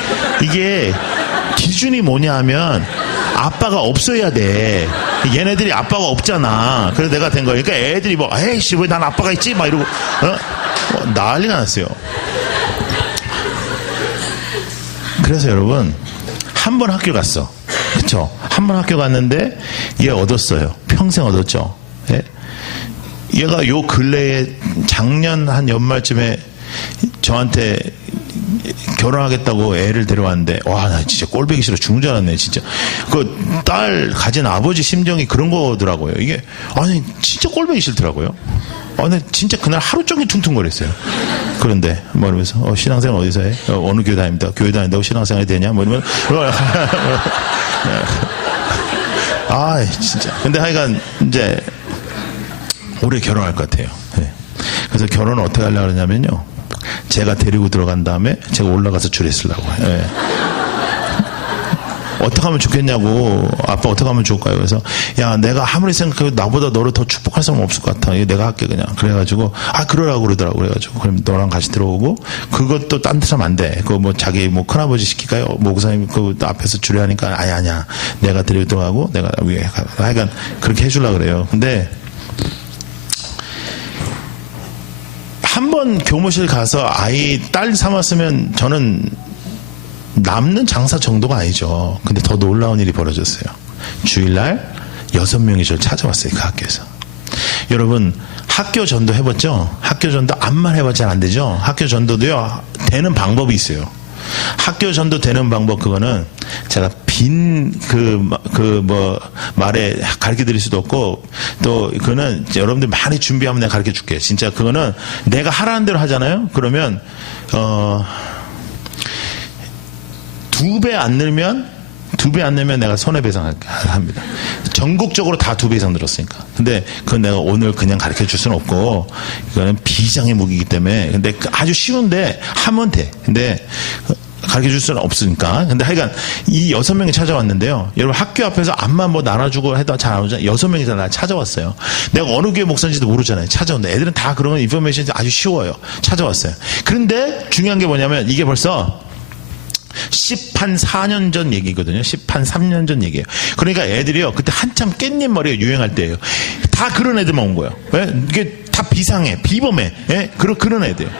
기준이 뭐냐 하면 아빠가 없어야 돼. 얘네들이 아빠가 없잖아. 그래서 내가 된 거니까 애들이 뭐 에이씨 왜 난 아빠가 있지? 막 이러고 난리가 났어요. 그래서 여러분 한 번 학교 갔어. 그쵸? 한 번 학교 갔는데 얘 얻었어요. 평생 얻었죠. 예? 얘가 요 근래에 작년 한 연말쯤에 저한테 결혼하겠다고 애를 데려왔는데, 나 진짜 꼴보기 싫어 죽는 줄 알았네, 진짜. 그 딸 가진 아버지 심정이 그런 거더라고요. 이게, 진짜 꼴보기 싫더라고요. 진짜 그날 하루 종일 퉁퉁거렸어요. 그런데, 뭐 이러면서, 신앙생활 어디서 해? 어느 교회 다닙니다. 교회 다닌다고 신앙생활이 되냐? 뭐 이러면, 진짜. 근데 하여간, 이제, 올해 결혼할 것 같아요. 네. 그래서 결혼을 어떻게 하려고 그러냐면요. 제가 데리고 들어간 다음에 제가 올라가서 줄에 쓰려고. 네. 어떻게 하면 좋겠냐고. 아빠 어떻게 하면 좋을까요? 그래서 야, 내가 아무리 생각해도 나보다 너를 더 축복할 사람 없을 것 같아. 내가 할게 그냥. 그래가지고 그러라고 그러더라고. 그래가지고 그럼 너랑 같이 들어오고 그것도 딴 데서 하면 안 돼. 그거 뭐 자기 뭐 큰아버지 시킬까요? 목사님 그 앞에서 주례하니까 아니야. 내가 데리고 들어가고 내가 위에 하여간 그렇게 해주려고 그래요. 근데 한 번 교무실 가서 아이 딸 삼았으면 저는 남는 장사 정도가 아니죠. 근데 더 놀라운 일이 벌어졌어요. 주일날 6명이 저를 찾아왔어요. 그 학교에서. 여러분 학교 전도 해봤죠? 학교 전도 암만 해봤자 잘 안 되죠? 학교 전도도요 되는 방법이 있어요. 학교 전도 되는 방법 그거는 제가 빈 말에 가르쳐 드릴 수도 없고 또 그거는 여러분들 많이 준비하면 내가 가르쳐 줄게요. 진짜 그거는 내가 하라는 대로 하잖아요. 그러면 2배 안 늘면 내가 손해배상합니다. 전국적으로 다 2배 이상 늘었으니까. 근데 그건 내가 오늘 그냥 가르쳐 줄 수는 없고, 이거는 비장의 무기이기 때문에. 근데 아주 쉬운데 하면 돼. 근데 가르쳐 줄 수는 없으니까. 근데 하여간 이 6명이 찾아왔는데요. 여러분 학교 앞에서 암만 뭐 나눠주고 해도 잘 안 오잖아요. 6명이 다 찾아왔어요. 내가 어느 교회 목사인지도 모르잖아요. 찾아온다. 애들은 다 그런 인포메이션이 아주 쉬워요. 찾아왔어요. 그런데 중요한 게 뭐냐면 이게 벌써 10한 4년 전 얘기거든요. 10한 3년 전 얘기예요. 그러니까 애들이요. 그때 한참 깻잎 머리가 유행할 때예요. 다 그런 애들만 온 거예요. 예? 이게 다 비상해. 비범해. 예? 그런 애들.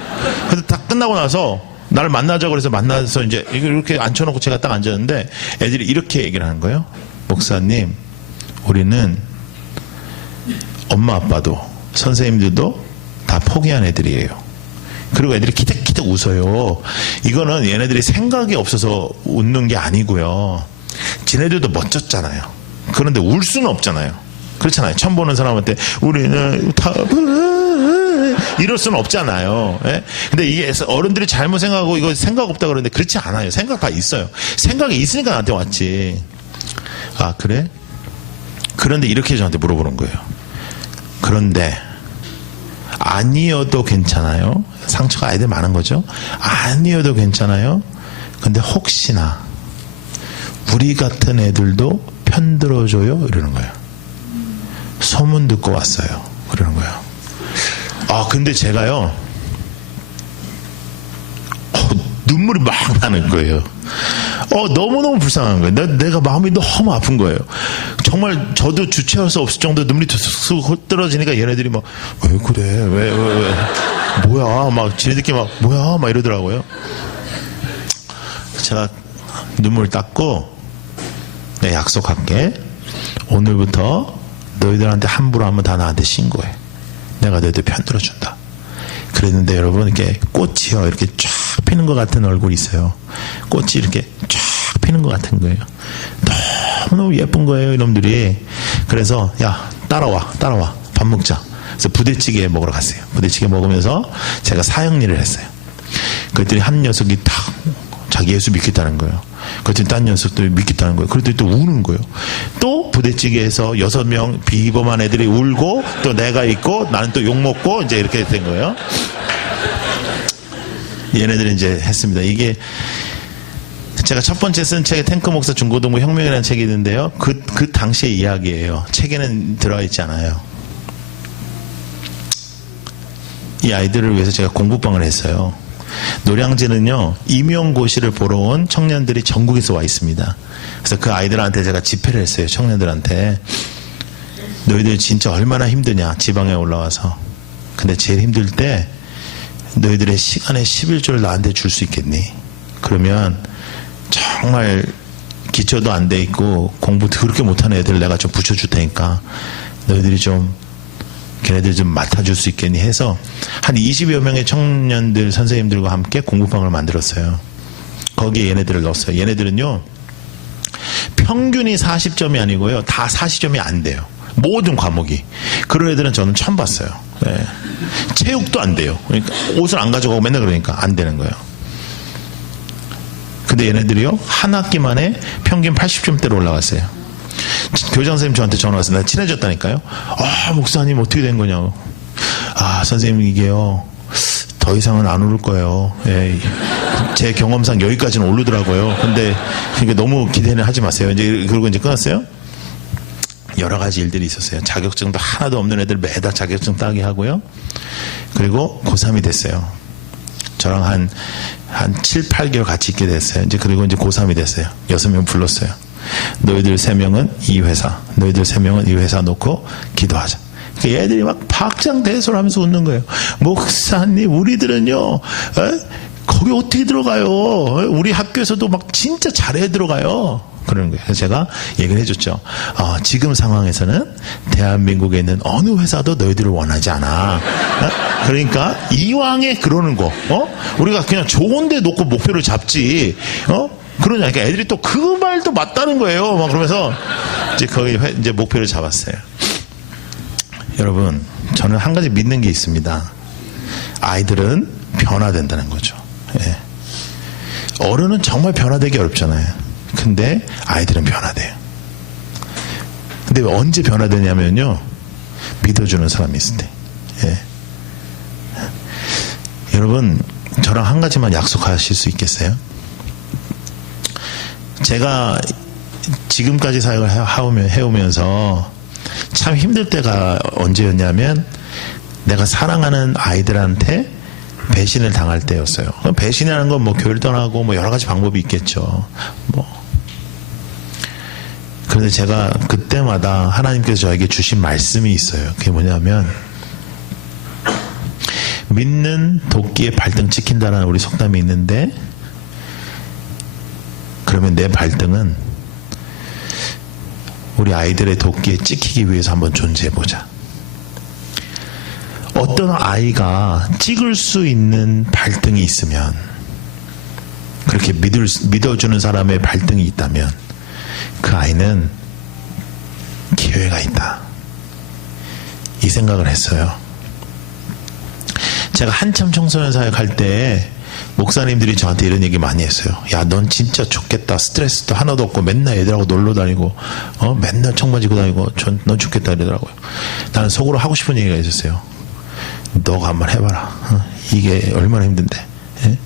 그래서 다 끝나고 나서 나를 만나자고 그래서 만나서 이제 이렇게 앉혀놓고 제가 딱 앉았는데 애들이 이렇게 얘기를 하는 거예요. 목사님, 우리는 엄마 아빠도 선생님들도 다 포기한 애들이에요. 그리고 애들이 키득키득 웃어요. 이거는 얘네들이 생각이 없어서 웃는 게 아니고요. 지네들도 멋졌잖아요. 그런데 울 수는 없잖아요. 그렇잖아요. 처음 보는 사람한테 우리는 다 이럴 수는 없잖아요. 예? 근데 이게 어른들이 잘못 생각하고 이거 생각 없다 그러는데 그렇지 않아요. 생각 다 있어요. 생각이 있으니까 나한테 왔지. 아 그래? 그런데 이렇게 저한테 물어보는 거예요. 그런데 아니어도 괜찮아요? 상처가 아이들 많은 거죠? 아니어도 괜찮아요? 근데 혹시나 우리 같은 애들도 편들어줘요? 이러는 거예요. 소문 듣고 왔어요. 그러는 거예요. 근데 제가요 눈물이 막 나는 거예요. 너무너무 불쌍한 거예요. 내가 마음이 너무 아픈 거예요. 정말 저도 주체할 수 없을 정도로 눈물이 툭툭 떨어지니까 얘네들이 막 왜 그래? 왜 뭐야? 막 지네들끼리 막 뭐야? 막 이러더라고요. 제가 눈물 닦고 내가 약속할게. 오늘부터 너희들한테 함부로 하면 다 나한테 신고해. 내가 너희들 편들어준다. 그랬는데 여러분 이렇게 꽃이요 이렇게 쫙 피는 것 같은 얼굴이 있어요. 꽃이 이렇게 쫙 피는 것 같은 거예요. 너무너무 예쁜 거예요 이놈들이. 그래서 야 따라와 밥 먹자. 그래서 부대찌개 먹으러 갔어요. 부대찌개 먹으면서 제가 사형리를 했어요. 그랬더니 한 녀석이 딱 자기 예수 믿겠다는 거예요. 그랬더니 딴 녀석도 믿겠다는 거예요. 그랬더니 또 우는 거예요. 또 부대찌개에서 6명 비범한 애들이 울고 또 내가 있고 나는 또 욕먹고 이제 이렇게 된 거예요. 얘네들이 이제 했습니다. 이게 제가 첫 번째 쓴 책이 탱크 목사 중고등부 혁명이라는 책이 있는데요. 그 당시의 이야기예요. 책에는 들어있지 않아요. 이 아이들을 위해서 제가 공부방을 했어요. 노량진은요 임용고시를 보러 온 청년들이 전국에서 와 있습니다. 그래서 그 아이들한테 제가 집회를 했어요. 청년들한테 너희들 진짜 얼마나 힘드냐 지방에 올라와서. 근데 제일 힘들 때 너희들의 시간의 11조를 나한테 줄 수 있겠니? 그러면 정말 기초도 안 돼 있고 공부도 그렇게 못하는 애들 내가 좀 붙여줄 테니까 너희들이 좀 걔네들 좀 맡아줄 수 있겠니 해서 한 20여 명의 청년들 선생님들과 함께 공부방을 만들었어요. 거기에 얘네들을 넣었어요. 얘네들은요 평균이 40점이 아니고요 다 40점이 안 돼요. 모든 과목이. 그런 애들은 저는 처음 봤어요. 네. 체육도 안 돼요. 그러니까 옷을 안 가져가고 맨날 그러니까 안 되는 거예요. 근데 얘네들이요 한 학기 만에 평균 80점대로 올라갔어요. 교장 선생님 저한테 전화 왔어요. 내가 친해졌다니까요. 목사님 어떻게 된 거냐고. 선생님 이게요 더 이상은 안 오를 거예요. 제 경험상 여기까지는 오르더라고요. 근데 이게 너무 기대는 하지 마세요. 이제 그리고 이제 끝났어요. 여러 가지 일들이 있었어요. 자격증도 하나도 없는 애들 매달 자격증 따게 하고요. 그리고 고3이 됐어요. 저랑 한 7, 8개월 같이 있게 됐어요. 이제 그리고 이제 고3이 됐어요. 6명 불렀어요. 너희들 3명은 이 회사, 너희들 3명은 이 회사 놓고 기도하자. 얘들이 막 박장대소를 하면서 웃는 거예요. 목사님, 우리들은요, 거기 어떻게 들어가요? 우리 학교에서도 막 진짜 잘해 들어가요. 그러는 거예요. 그래서 제가 얘기를 해줬죠. 지금 상황에서는 대한민국에 있는 어느 회사도 너희들을 원하지 않아. 그러니까 이왕에 그러는 거, 우리가 그냥 좋은 데 놓고 목표를 잡지, 그러니까 애들이 또 그 말도 맞다는 거예요. 막 그러면서 이제 거기 이제 목표를 잡았어요. 여러분, 저는 한 가지 믿는 게 있습니다. 아이들은 변화된다는 거죠. 예. 어른은 정말 변화되기 어렵잖아요. 근데 아이들은 변화돼요. 근데 언제 변화되냐면요, 믿어주는 사람이 있을 때. 예. 여러분, 저랑 한 가지만 약속하실 수 있겠어요? 제가 지금까지 사역을 해오면서 참 힘들 때가 언제였냐면, 내가 사랑하는 아이들한테 배신을 당할 때였어요. 배신이라는 건 뭐 교회를 떠나고 뭐 여러 가지 방법이 있겠죠. 그런데 제가 그때마다 하나님께서 저에게 주신 말씀이 있어요. 그게 뭐냐면, 믿는 도끼에 발등 찍힌다라는 우리 속담이 있는데, 그러면 내 발등은 우리 아이들의 도끼에 찍히기 위해서 한번 존재해보자. 어떤 아이가 찍을 수 있는 발등이 있으면, 그렇게 믿어주는 사람의 발등이 있다면 그 아이는 기회가 있다. 이 생각을 했어요. 제가 한참 청소년 사역할 때 목사님들이 저한테 이런 얘기 많이 했어요. 야, 넌 진짜 좋겠다. 스트레스도 하나도 없고 맨날 애들하고 놀러 다니고 맨날 청바지 입고 다니고 넌 좋겠다 이러더라고요. 나는 속으로 하고 싶은 얘기가 있었어요. 너가 한번 해봐라. 이게 얼마나 힘든데. 예?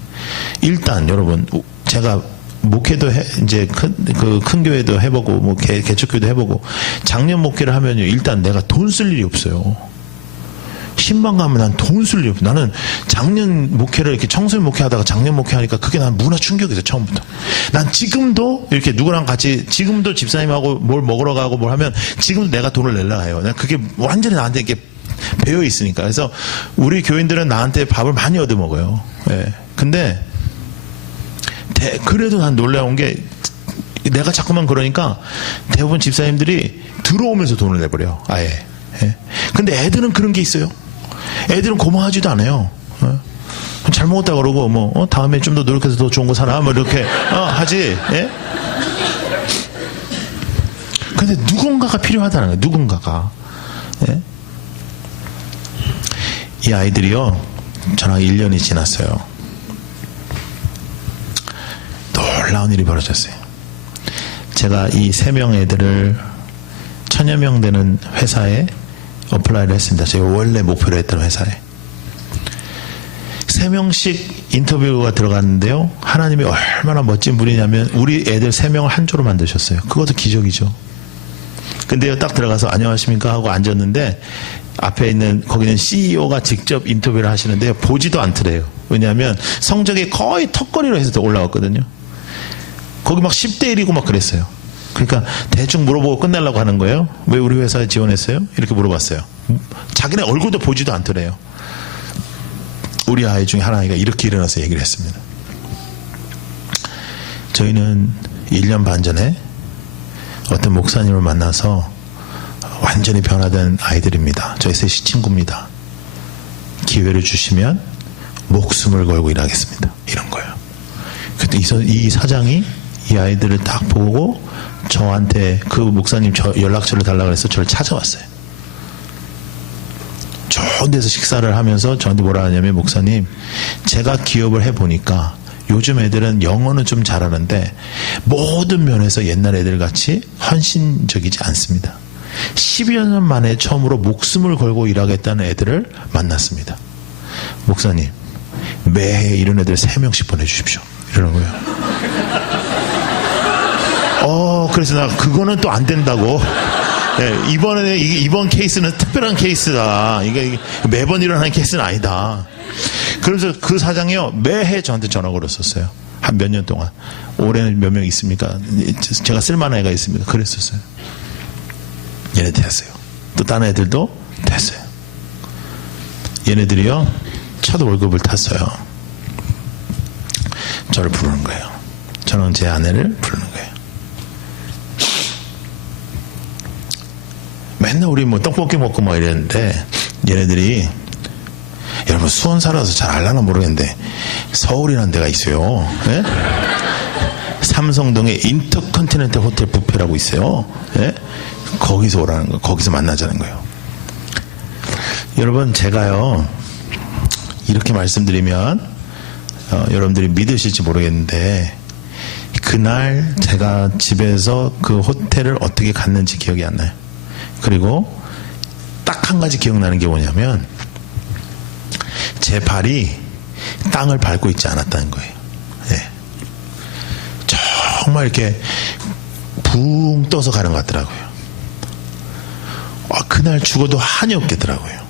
일단 여러분, 제가 목회도 이제 큰 교회도 해보고 뭐 개척교회도 해보고 작년 목회를 하면요, 일단 내가 돈 쓸 일이 없어요. 10만 가면 난 돈 쓸 일이 없어. 나는 작년 목회를 이렇게 청소년 목회하다가 작년 목회하니까 그게 난 문화 충격이었어. 처음부터. 난 지금도 이렇게 누구랑 같이, 지금도 집사님하고 뭘 먹으러 가고 뭘 하면 지금도 내가 돈을 내려고 해요. 난 그게 완전히 나한테 이렇게 배어 있으니까. 그래서 우리 교인들은 나한테 밥을 많이 얻어 먹어요. 예. 근데 그래도 난 놀라운 게, 내가 자꾸만 그러니까 대부분 집사님들이 들어오면서 돈을 내버려요. 아예. 예. 근데 애들은 그런 게 있어요. 애들은 고마워하지도 않아요. 잘 먹었다 그러고 뭐 다음에 좀 더 노력해서 더 좋은 거 사라 뭐 이렇게 하지. 예? 근데 누군가가 필요하다는 거예요. 누군가가. 예? 이 아이들이요, 저랑 1년이 지났어요. 놀라운 일이 벌어졌어요. 제가 이 3명 애들을 1000여 명 되는 회사에 어플라이를 했습니다. 제가 원래 목표로 했던 회사에. 3명씩 인터뷰가 들어갔는데요, 하나님이 얼마나 멋진 분이냐면 우리 애들 3명을 한 조로 만드셨어요. 그것도 기적이죠. 근데요, 딱 들어가서 안녕하십니까 하고 앉았는데 앞에 있는, 거기는 CEO가 직접 인터뷰를 하시는데요, 보지도 않더래요. 왜냐하면 성적이 거의 턱걸이로 해서 올라왔거든요. 거기 막 10대 1이고 막 그랬어요. 그러니까 대충 물어보고 끝내려고 하는 거예요. 왜 우리 회사에 지원했어요? 이렇게 물어봤어요. 자기네 얼굴도 보지도 않더래요. 우리 아이 중에 하나가 이렇게 일어나서 얘기를 했습니다. 저희는 1년 반 전에 어떤 목사님을 만나서 완전히 변화된 아이들입니다. 저희 셋이 친구입니다. 기회를 주시면 목숨을 걸고 일하겠습니다. 이런 거예요. 그때 이 사장이 이 아이들을 딱 보고 저한테 그 목사님 연락처를 달라고 해서 저를 찾아왔어요. 좋은 데서 식사를 하면서 저한테 뭐라 하냐면, 목사님, 제가 기업을 해보니까 요즘 애들은 영어는 좀 잘하는데 모든 면에서 옛날 애들 같이 헌신적이지 않습니다. 10여 년 만에 처음으로 목숨을 걸고 일하겠다는 애들을 만났습니다. 목사님, 매해 이런 애들 3명씩 보내주십시오. 이러는 거예요. 그래서 나 그거는 또 안 된다고. 네, 이번 케이스는 특별한 케이스다. 이게 매번 일어나는 케이스는 아니다. 그래서 그 사장이요, 매해 저한테 전화 걸었었어요. 한 몇 년 동안. 올해는 몇 명 있습니까? 제가 쓸만한 애가 있습니까? 그랬었어요. 얘네 됐어요. 또 다른 애들도 됐어요. 얘네들이요, 첫 월급을 탔어요. 저를 부르는 거예요. 저는 제 아내를 부르는 거예요. 맨날 우리 뭐 떡볶이 먹고 막 이랬는데, 얘네들이, 여러분 수원 살아서 잘 알려나 모르겠는데 서울이라는 데가 있어요. 예? 삼성동에 인터컨티넨탈 호텔 뷔페라고 있어요. 예? 거기서 오라는 거, 거기서 만나자는 거예요. 여러분, 제가요 이렇게 말씀드리면 여러분들이 믿으실지 모르겠는데, 그날 제가 집에서 그 호텔을 어떻게 갔는지 기억이 안 나요. 그리고 딱 한 가지 기억나는 게 뭐냐면, 제 발이 땅을 밟고 있지 않았다는 거예요. 예. 정말 이렇게 붕 떠서 가는 것 같더라고요. 그날 죽어도 한이 없겠더라고요.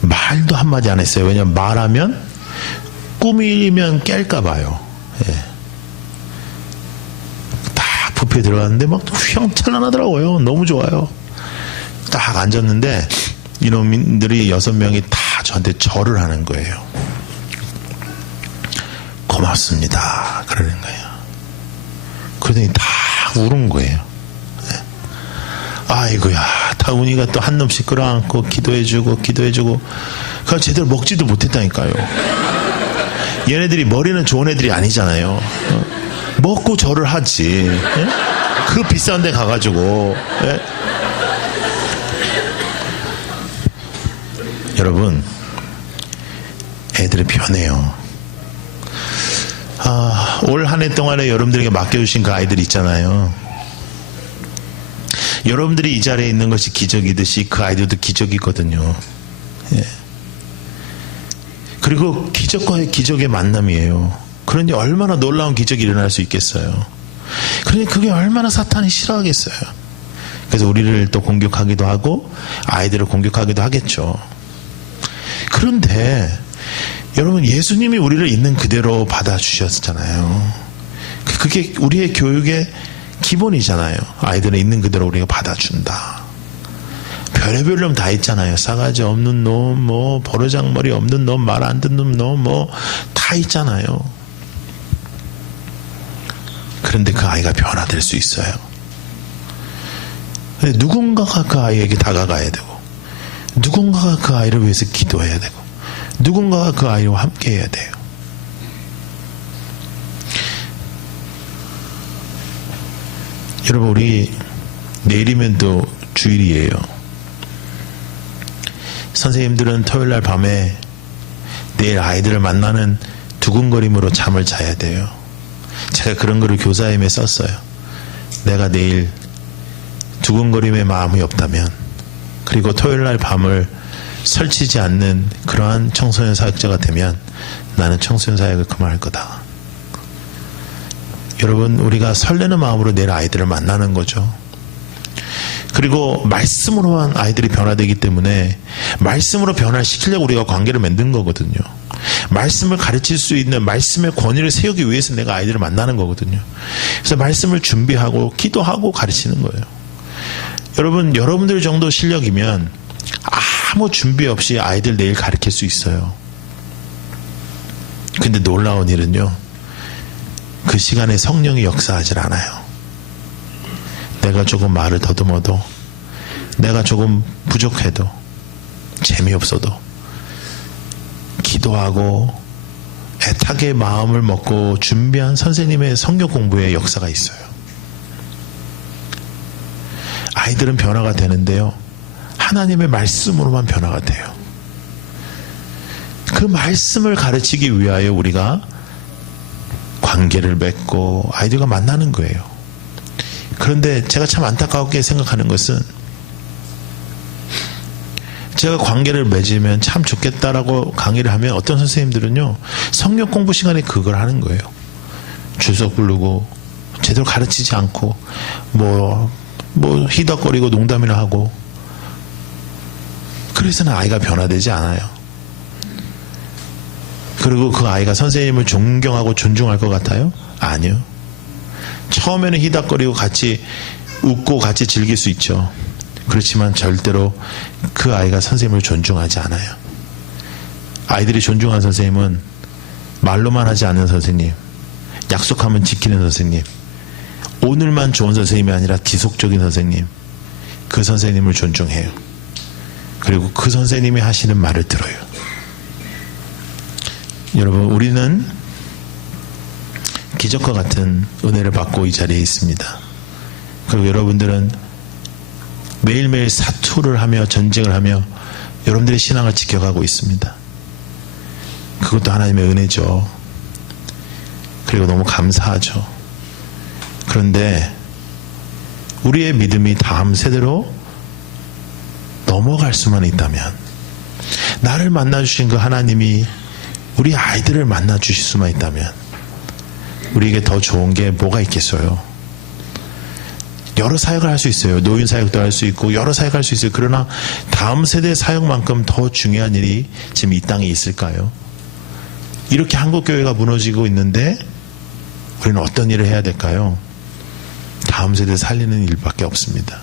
말도 한마디 안 했어요. 왜냐면 말하면 꾸미면 깰까 봐요. 예. 딱 뷔페에 들어갔는데 막 휘황찬란하더라고요. 너무 좋아요. 딱 앉았는데 이놈들이 6명이 다 저한테 절을 하는 거예요. 고맙습니다. 그러는 거예요. 그러더니 다 우는 거예요. 네. 아이고야, 다운이가 또 한 놈씩 끌어안고 기도해주고 그냥 제대로 먹지도 못했다니까요. 얘네들이 머리는 좋은 애들이 아니잖아요. 먹고 절을 하지. 네? 그 비싼 데 가가지고. 네? 여러분, 애들이 변해요. 올 한 해 동안에 여러분들에게 맡겨주신 그 아이들 있잖아요. 여러분들이 이 자리에 있는 것이 기적이듯이 그 아이들도 기적이거든요. 예. 그리고 기적과의 기적의 만남이에요. 그러니 얼마나 놀라운 기적이 일어날 수 있겠어요. 그러니 그게 얼마나 사탄이 싫어하겠어요. 그래서 우리를 또 공격하기도 하고 아이들을 공격하기도 하겠죠. 그런데 여러분, 예수님이 우리를 있는 그대로 받아주셨잖아요. 그게 우리의 교육의 기본이잖아요. 아이들은 있는 그대로 우리가 받아준다. 별의별 놈 다 있잖아요. 싸가지 없는 놈, 뭐 버르장머리 없는 놈, 말 안 듣는 놈, 뭐 다 있잖아요. 그런데 그 아이가 변화될 수 있어요. 근데 누군가가 그 아이에게 다가가야 되고, 누군가가 그 아이를 위해서 기도해야 되고, 누군가가 그 아이와 함께 해야 돼요. 여러분, 우리 내일이면 또 주일이에요. 선생님들은 토요일날 밤에 내일 아이들을 만나는 두근거림으로 잠을 자야 돼요. 제가 그런 거를 교사임에 썼어요. 내가 내일 두근거림의 마음이 없다면, 그리고 토요일날 밤을 설치지 않는 그러한 청소년 사역자가 되면 나는 청소년 사역을 그만할 거다. 여러분, 우리가 설레는 마음으로 내일 아이들을 만나는 거죠. 그리고 말씀으로만 아이들이 변화되기 때문에 말씀으로 변화시키려고 우리가 관계를 만든 거거든요. 말씀을 가르칠 수 있는 말씀의 권위를 세우기 위해서 내가 아이들을 만나는 거거든요. 그래서 말씀을 준비하고 기도하고 가르치는 거예요. 여러분, 여러분들 정도 실력이면 아무 준비 없이 아이들 내일 가르칠 수 있어요. 근데 놀라운 일은요, 그 시간에 성령이 역사하질 않아요. 내가 조금 말을 더듬어도, 내가 조금 부족해도, 재미없어도 기도하고 애타게 마음을 먹고 준비한 선생님의 성경 공부의 역사가 있어요. 아이들은 변화가 되는데요, 하나님의 말씀으로만 변화가 돼요. 그 말씀을 가르치기 위하여 우리가 관계를 맺고 아이들과 만나는 거예요. 그런데 제가 참 안타깝게 생각하는 것은, 제가 관계를 맺으면 참 좋겠다라고 강의를 하면 어떤 선생님들은요, 성경 공부 시간에 그걸 하는 거예요. 주석 부르고 제대로 가르치지 않고 뭐 희덕거리고 농담이나 하고, 그래서는 아이가 변화되지 않아요. 그리고 그 아이가 선생님을 존경하고 존중할 것 같아요? 아니요. 처음에는 희덕거리고 같이 웃고 같이 즐길 수 있죠. 그렇지만 절대로 그 아이가 선생님을 존중하지 않아요. 아이들이 존중하는 선생님은 말로만 하지 않는 선생님, 약속하면 지키는 선생님, 오늘만 좋은 선생님이 아니라 지속적인 선생님, 그 선생님을 존중해요. 그리고 그 선생님이 하시는 말을 들어요. 여러분, 우리는 기적과 같은 은혜를 받고 이 자리에 있습니다. 그리고 여러분들은 매일매일 사투를 하며 전쟁을 하며 여러분들의 신앙을 지켜가고 있습니다. 그것도 하나님의 은혜죠. 그리고 너무 감사하죠. 그런데 우리의 믿음이 다음 세대로 넘어갈 수만 있다면, 나를 만나주신 그 하나님이 우리 아이들을 만나주실 수만 있다면 우리에게 더 좋은 게 뭐가 있겠어요? 여러 사역을 할 수 있어요. 노인 사역도 할 수 있고 여러 사역을 할 수 있어요. 그러나 다음 세대 사역만큼 더 중요한 일이 지금 이 땅에 있을까요? 이렇게 한국교회가 무너지고 있는데 우리는 어떤 일을 해야 될까요? 다음 세대 살리는 일밖에 없습니다.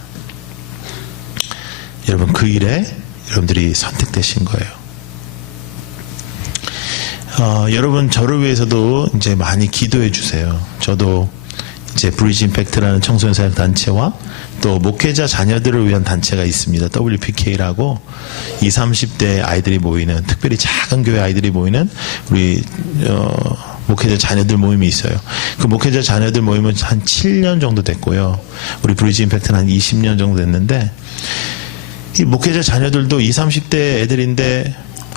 여러분, 그 일에 여러분들이 선택되신 거예요. 여러분, 저를 위해서도 이제 많이 기도해 주세요. 저도 이제 브리지 임팩트라는 청소년 사역 단체와 또 목회자 자녀들을 위한 단체가 있습니다. WPK라고 20, 30대 아이들이 모이는, 특별히 작은 교회 아이들이 모이는 우리 목회자 자녀들 모임이 있어요. 그 목회자 자녀들 모임은 한 7년 정도 됐고요. 우리 브리지 임팩트는 한 20년 정도 됐는데, 이 목회자 자녀들도 20, 30대 애들인데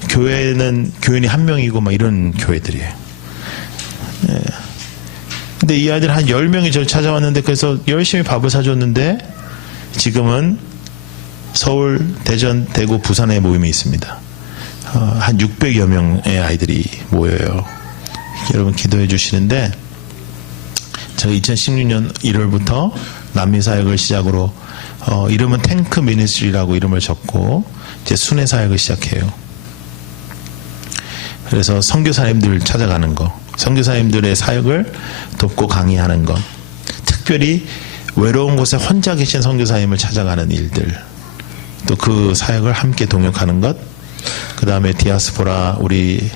교회는 교인이 한 명이고 막 이런 교회들이에요. 예. 근데 이 아이들 한 10명이 저를 찾아왔는데, 그래서 열심히 밥을 사줬는데 지금은 서울, 대전, 대구, 부산에 모임이 있습니다. 한 600여 명의 아이들이 모여요. 여러분 기도해 주시는데, 제가 2016년 1월부터 남미 사역을 시작으로 이름은 탱크 미니스트리라고 이름을 적고 이제 순회 사역을 시작해요. 그래서 선교사님들 찾아가는 거, 선교사님들의 사역을 돕고 강의하는 것, 특별히 외로운 곳에 혼자 계신 선교사님을 찾아가는 일들, 또 그 사역을 함께 동역하는 것, 그 다음에 디아스포라, 우리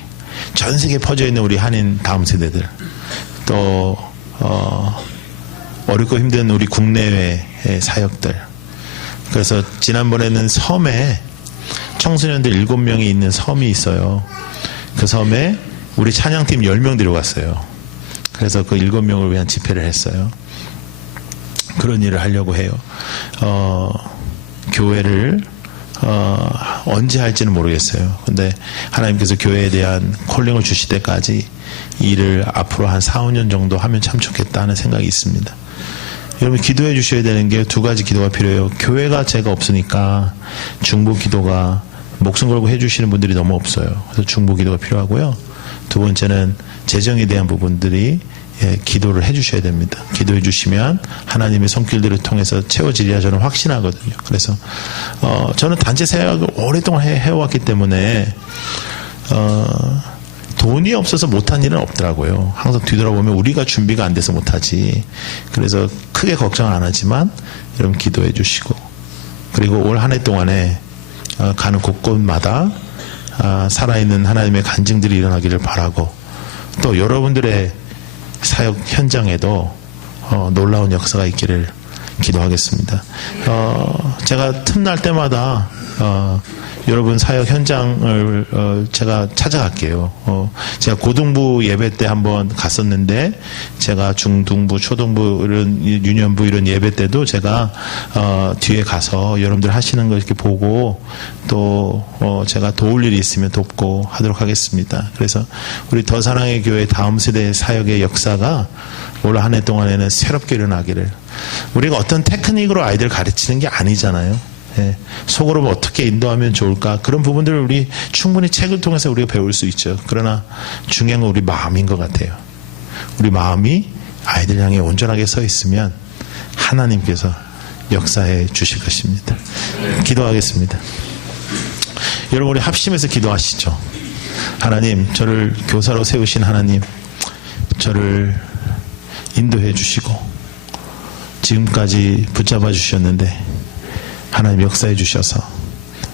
전 세계에 퍼져 있는 우리 한인 다음 세대들, 또 어렵고 힘든 우리 국내외의 사역들. 그래서 지난번에는 섬에 청소년들 7명이 있는 섬이 있어요. 그 섬에 우리 찬양팀 10명 데려갔어요. 그래서 그 7명을 위한 집회를 했어요. 그런 일을 하려고 해요. 교회를 언제 할지는 모르겠어요. 근데 하나님께서 교회에 대한 콜링을 주실 때까지 이 일을 앞으로 한 4, 5년 정도 하면 참 좋겠다는 생각이 있습니다. 여러분 기도해 주셔야 되는 게 두 가지 기도가 필요해요. 교회가 제가 없으니까 중보 기도가 목숨 걸고 해주시는 분들이 너무 없어요. 그래서 중보 기도가 필요하고요. 두 번째는 재정에 대한 부분들이 기도를 해주셔야 됩니다. 기도해 주시면 하나님의 손길들을 통해서 채워지리라 저는 확신하거든요. 그래서 저는 단체 사역을 오랫동안 해왔기 때문에 돈이 없어서 못한 일은 없더라고요. 항상 뒤돌아보면 우리가 준비가 안 돼서 못하지. 그래서 크게 걱정은 안 하지만 여러분 기도해 주시고, 그리고 올 한 해 동안에 가는 곳곳마다 살아있는 하나님의 간증들이 일어나기를 바라고, 또 여러분들의 사역 현장에도 놀라운 역사가 있기를 기도하겠습니다. 제가 틈날 때마다 여러분 사역 현장을 제가 찾아갈게요. 제가 고등부 예배 때 한번 갔었는데, 제가 중등부, 초등부, 이런 유년부 이런 예배 때도 제가 뒤에 가서 여러분들 하시는 거 이렇게 보고, 또 제가 도울 일이 있으면 돕고 하도록 하겠습니다. 그래서 우리 더 사랑의 교회 다음 세대 사역의 역사가 올 한 해 동안에는 새롭게 일어나기를. 우리가 어떤 테크닉으로 아이들 가르치는 게 아니잖아요. 속으로 어떻게 인도하면 좋을까? 그런 부분들을 우리 충분히 책을 통해서 우리가 배울 수 있죠. 그러나 중요한 건 우리 마음인 것 같아요. 우리 마음이 아이들 향해 온전하게 서 있으면 하나님께서 역사해 주실 것입니다. 기도하겠습니다. 여러분, 우리 합심해서 기도하시죠. 하나님, 저를 교사로 세우신 하나님, 저를 인도해 주시고 지금까지 붙잡아 주셨는데 하나님 역사해 주셔서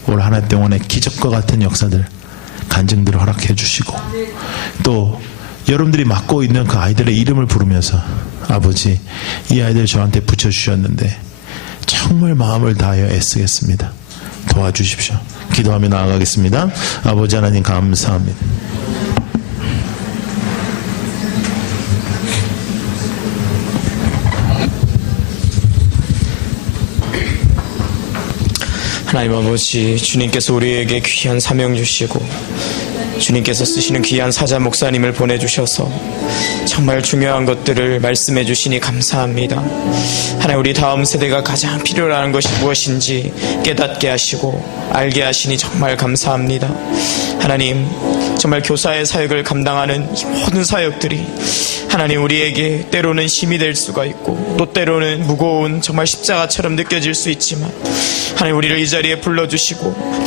올 한 해 동안에 기적과 같은 역사들, 간증들을 허락해 주시고 또 여러분들이 맡고 있는 그 아이들의 이름을 부르면서 아버지, 이 아이들 저한테 붙여주셨는데 정말 마음을 다하여 애쓰겠습니다. 도와주십시오. 기도하며 나아가겠습니다. 아버지 하나님 감사합니다. 하나님 아버지, 주님께서 우리에게 귀한 사명 주시고 주님께서 쓰시는 귀한 사자 목사님을 보내주셔서 정말 중요한 것들을 말씀해 주시니 감사합니다. 하나님, 우리 다음 세대가 가장 필요로 하는 것이 무엇인지 깨닫게 하시고 알게 하시니 정말 감사합니다. 하나님, 정말 교사의 사역을 감당하는 이 모든 사역들이 하나님 우리에게 때로는 힘이 될 수가 있고 또 때로는 무거운 정말 십자가처럼 느껴질 수 있지만 하나님, 우리를 이 자리에 불러주시고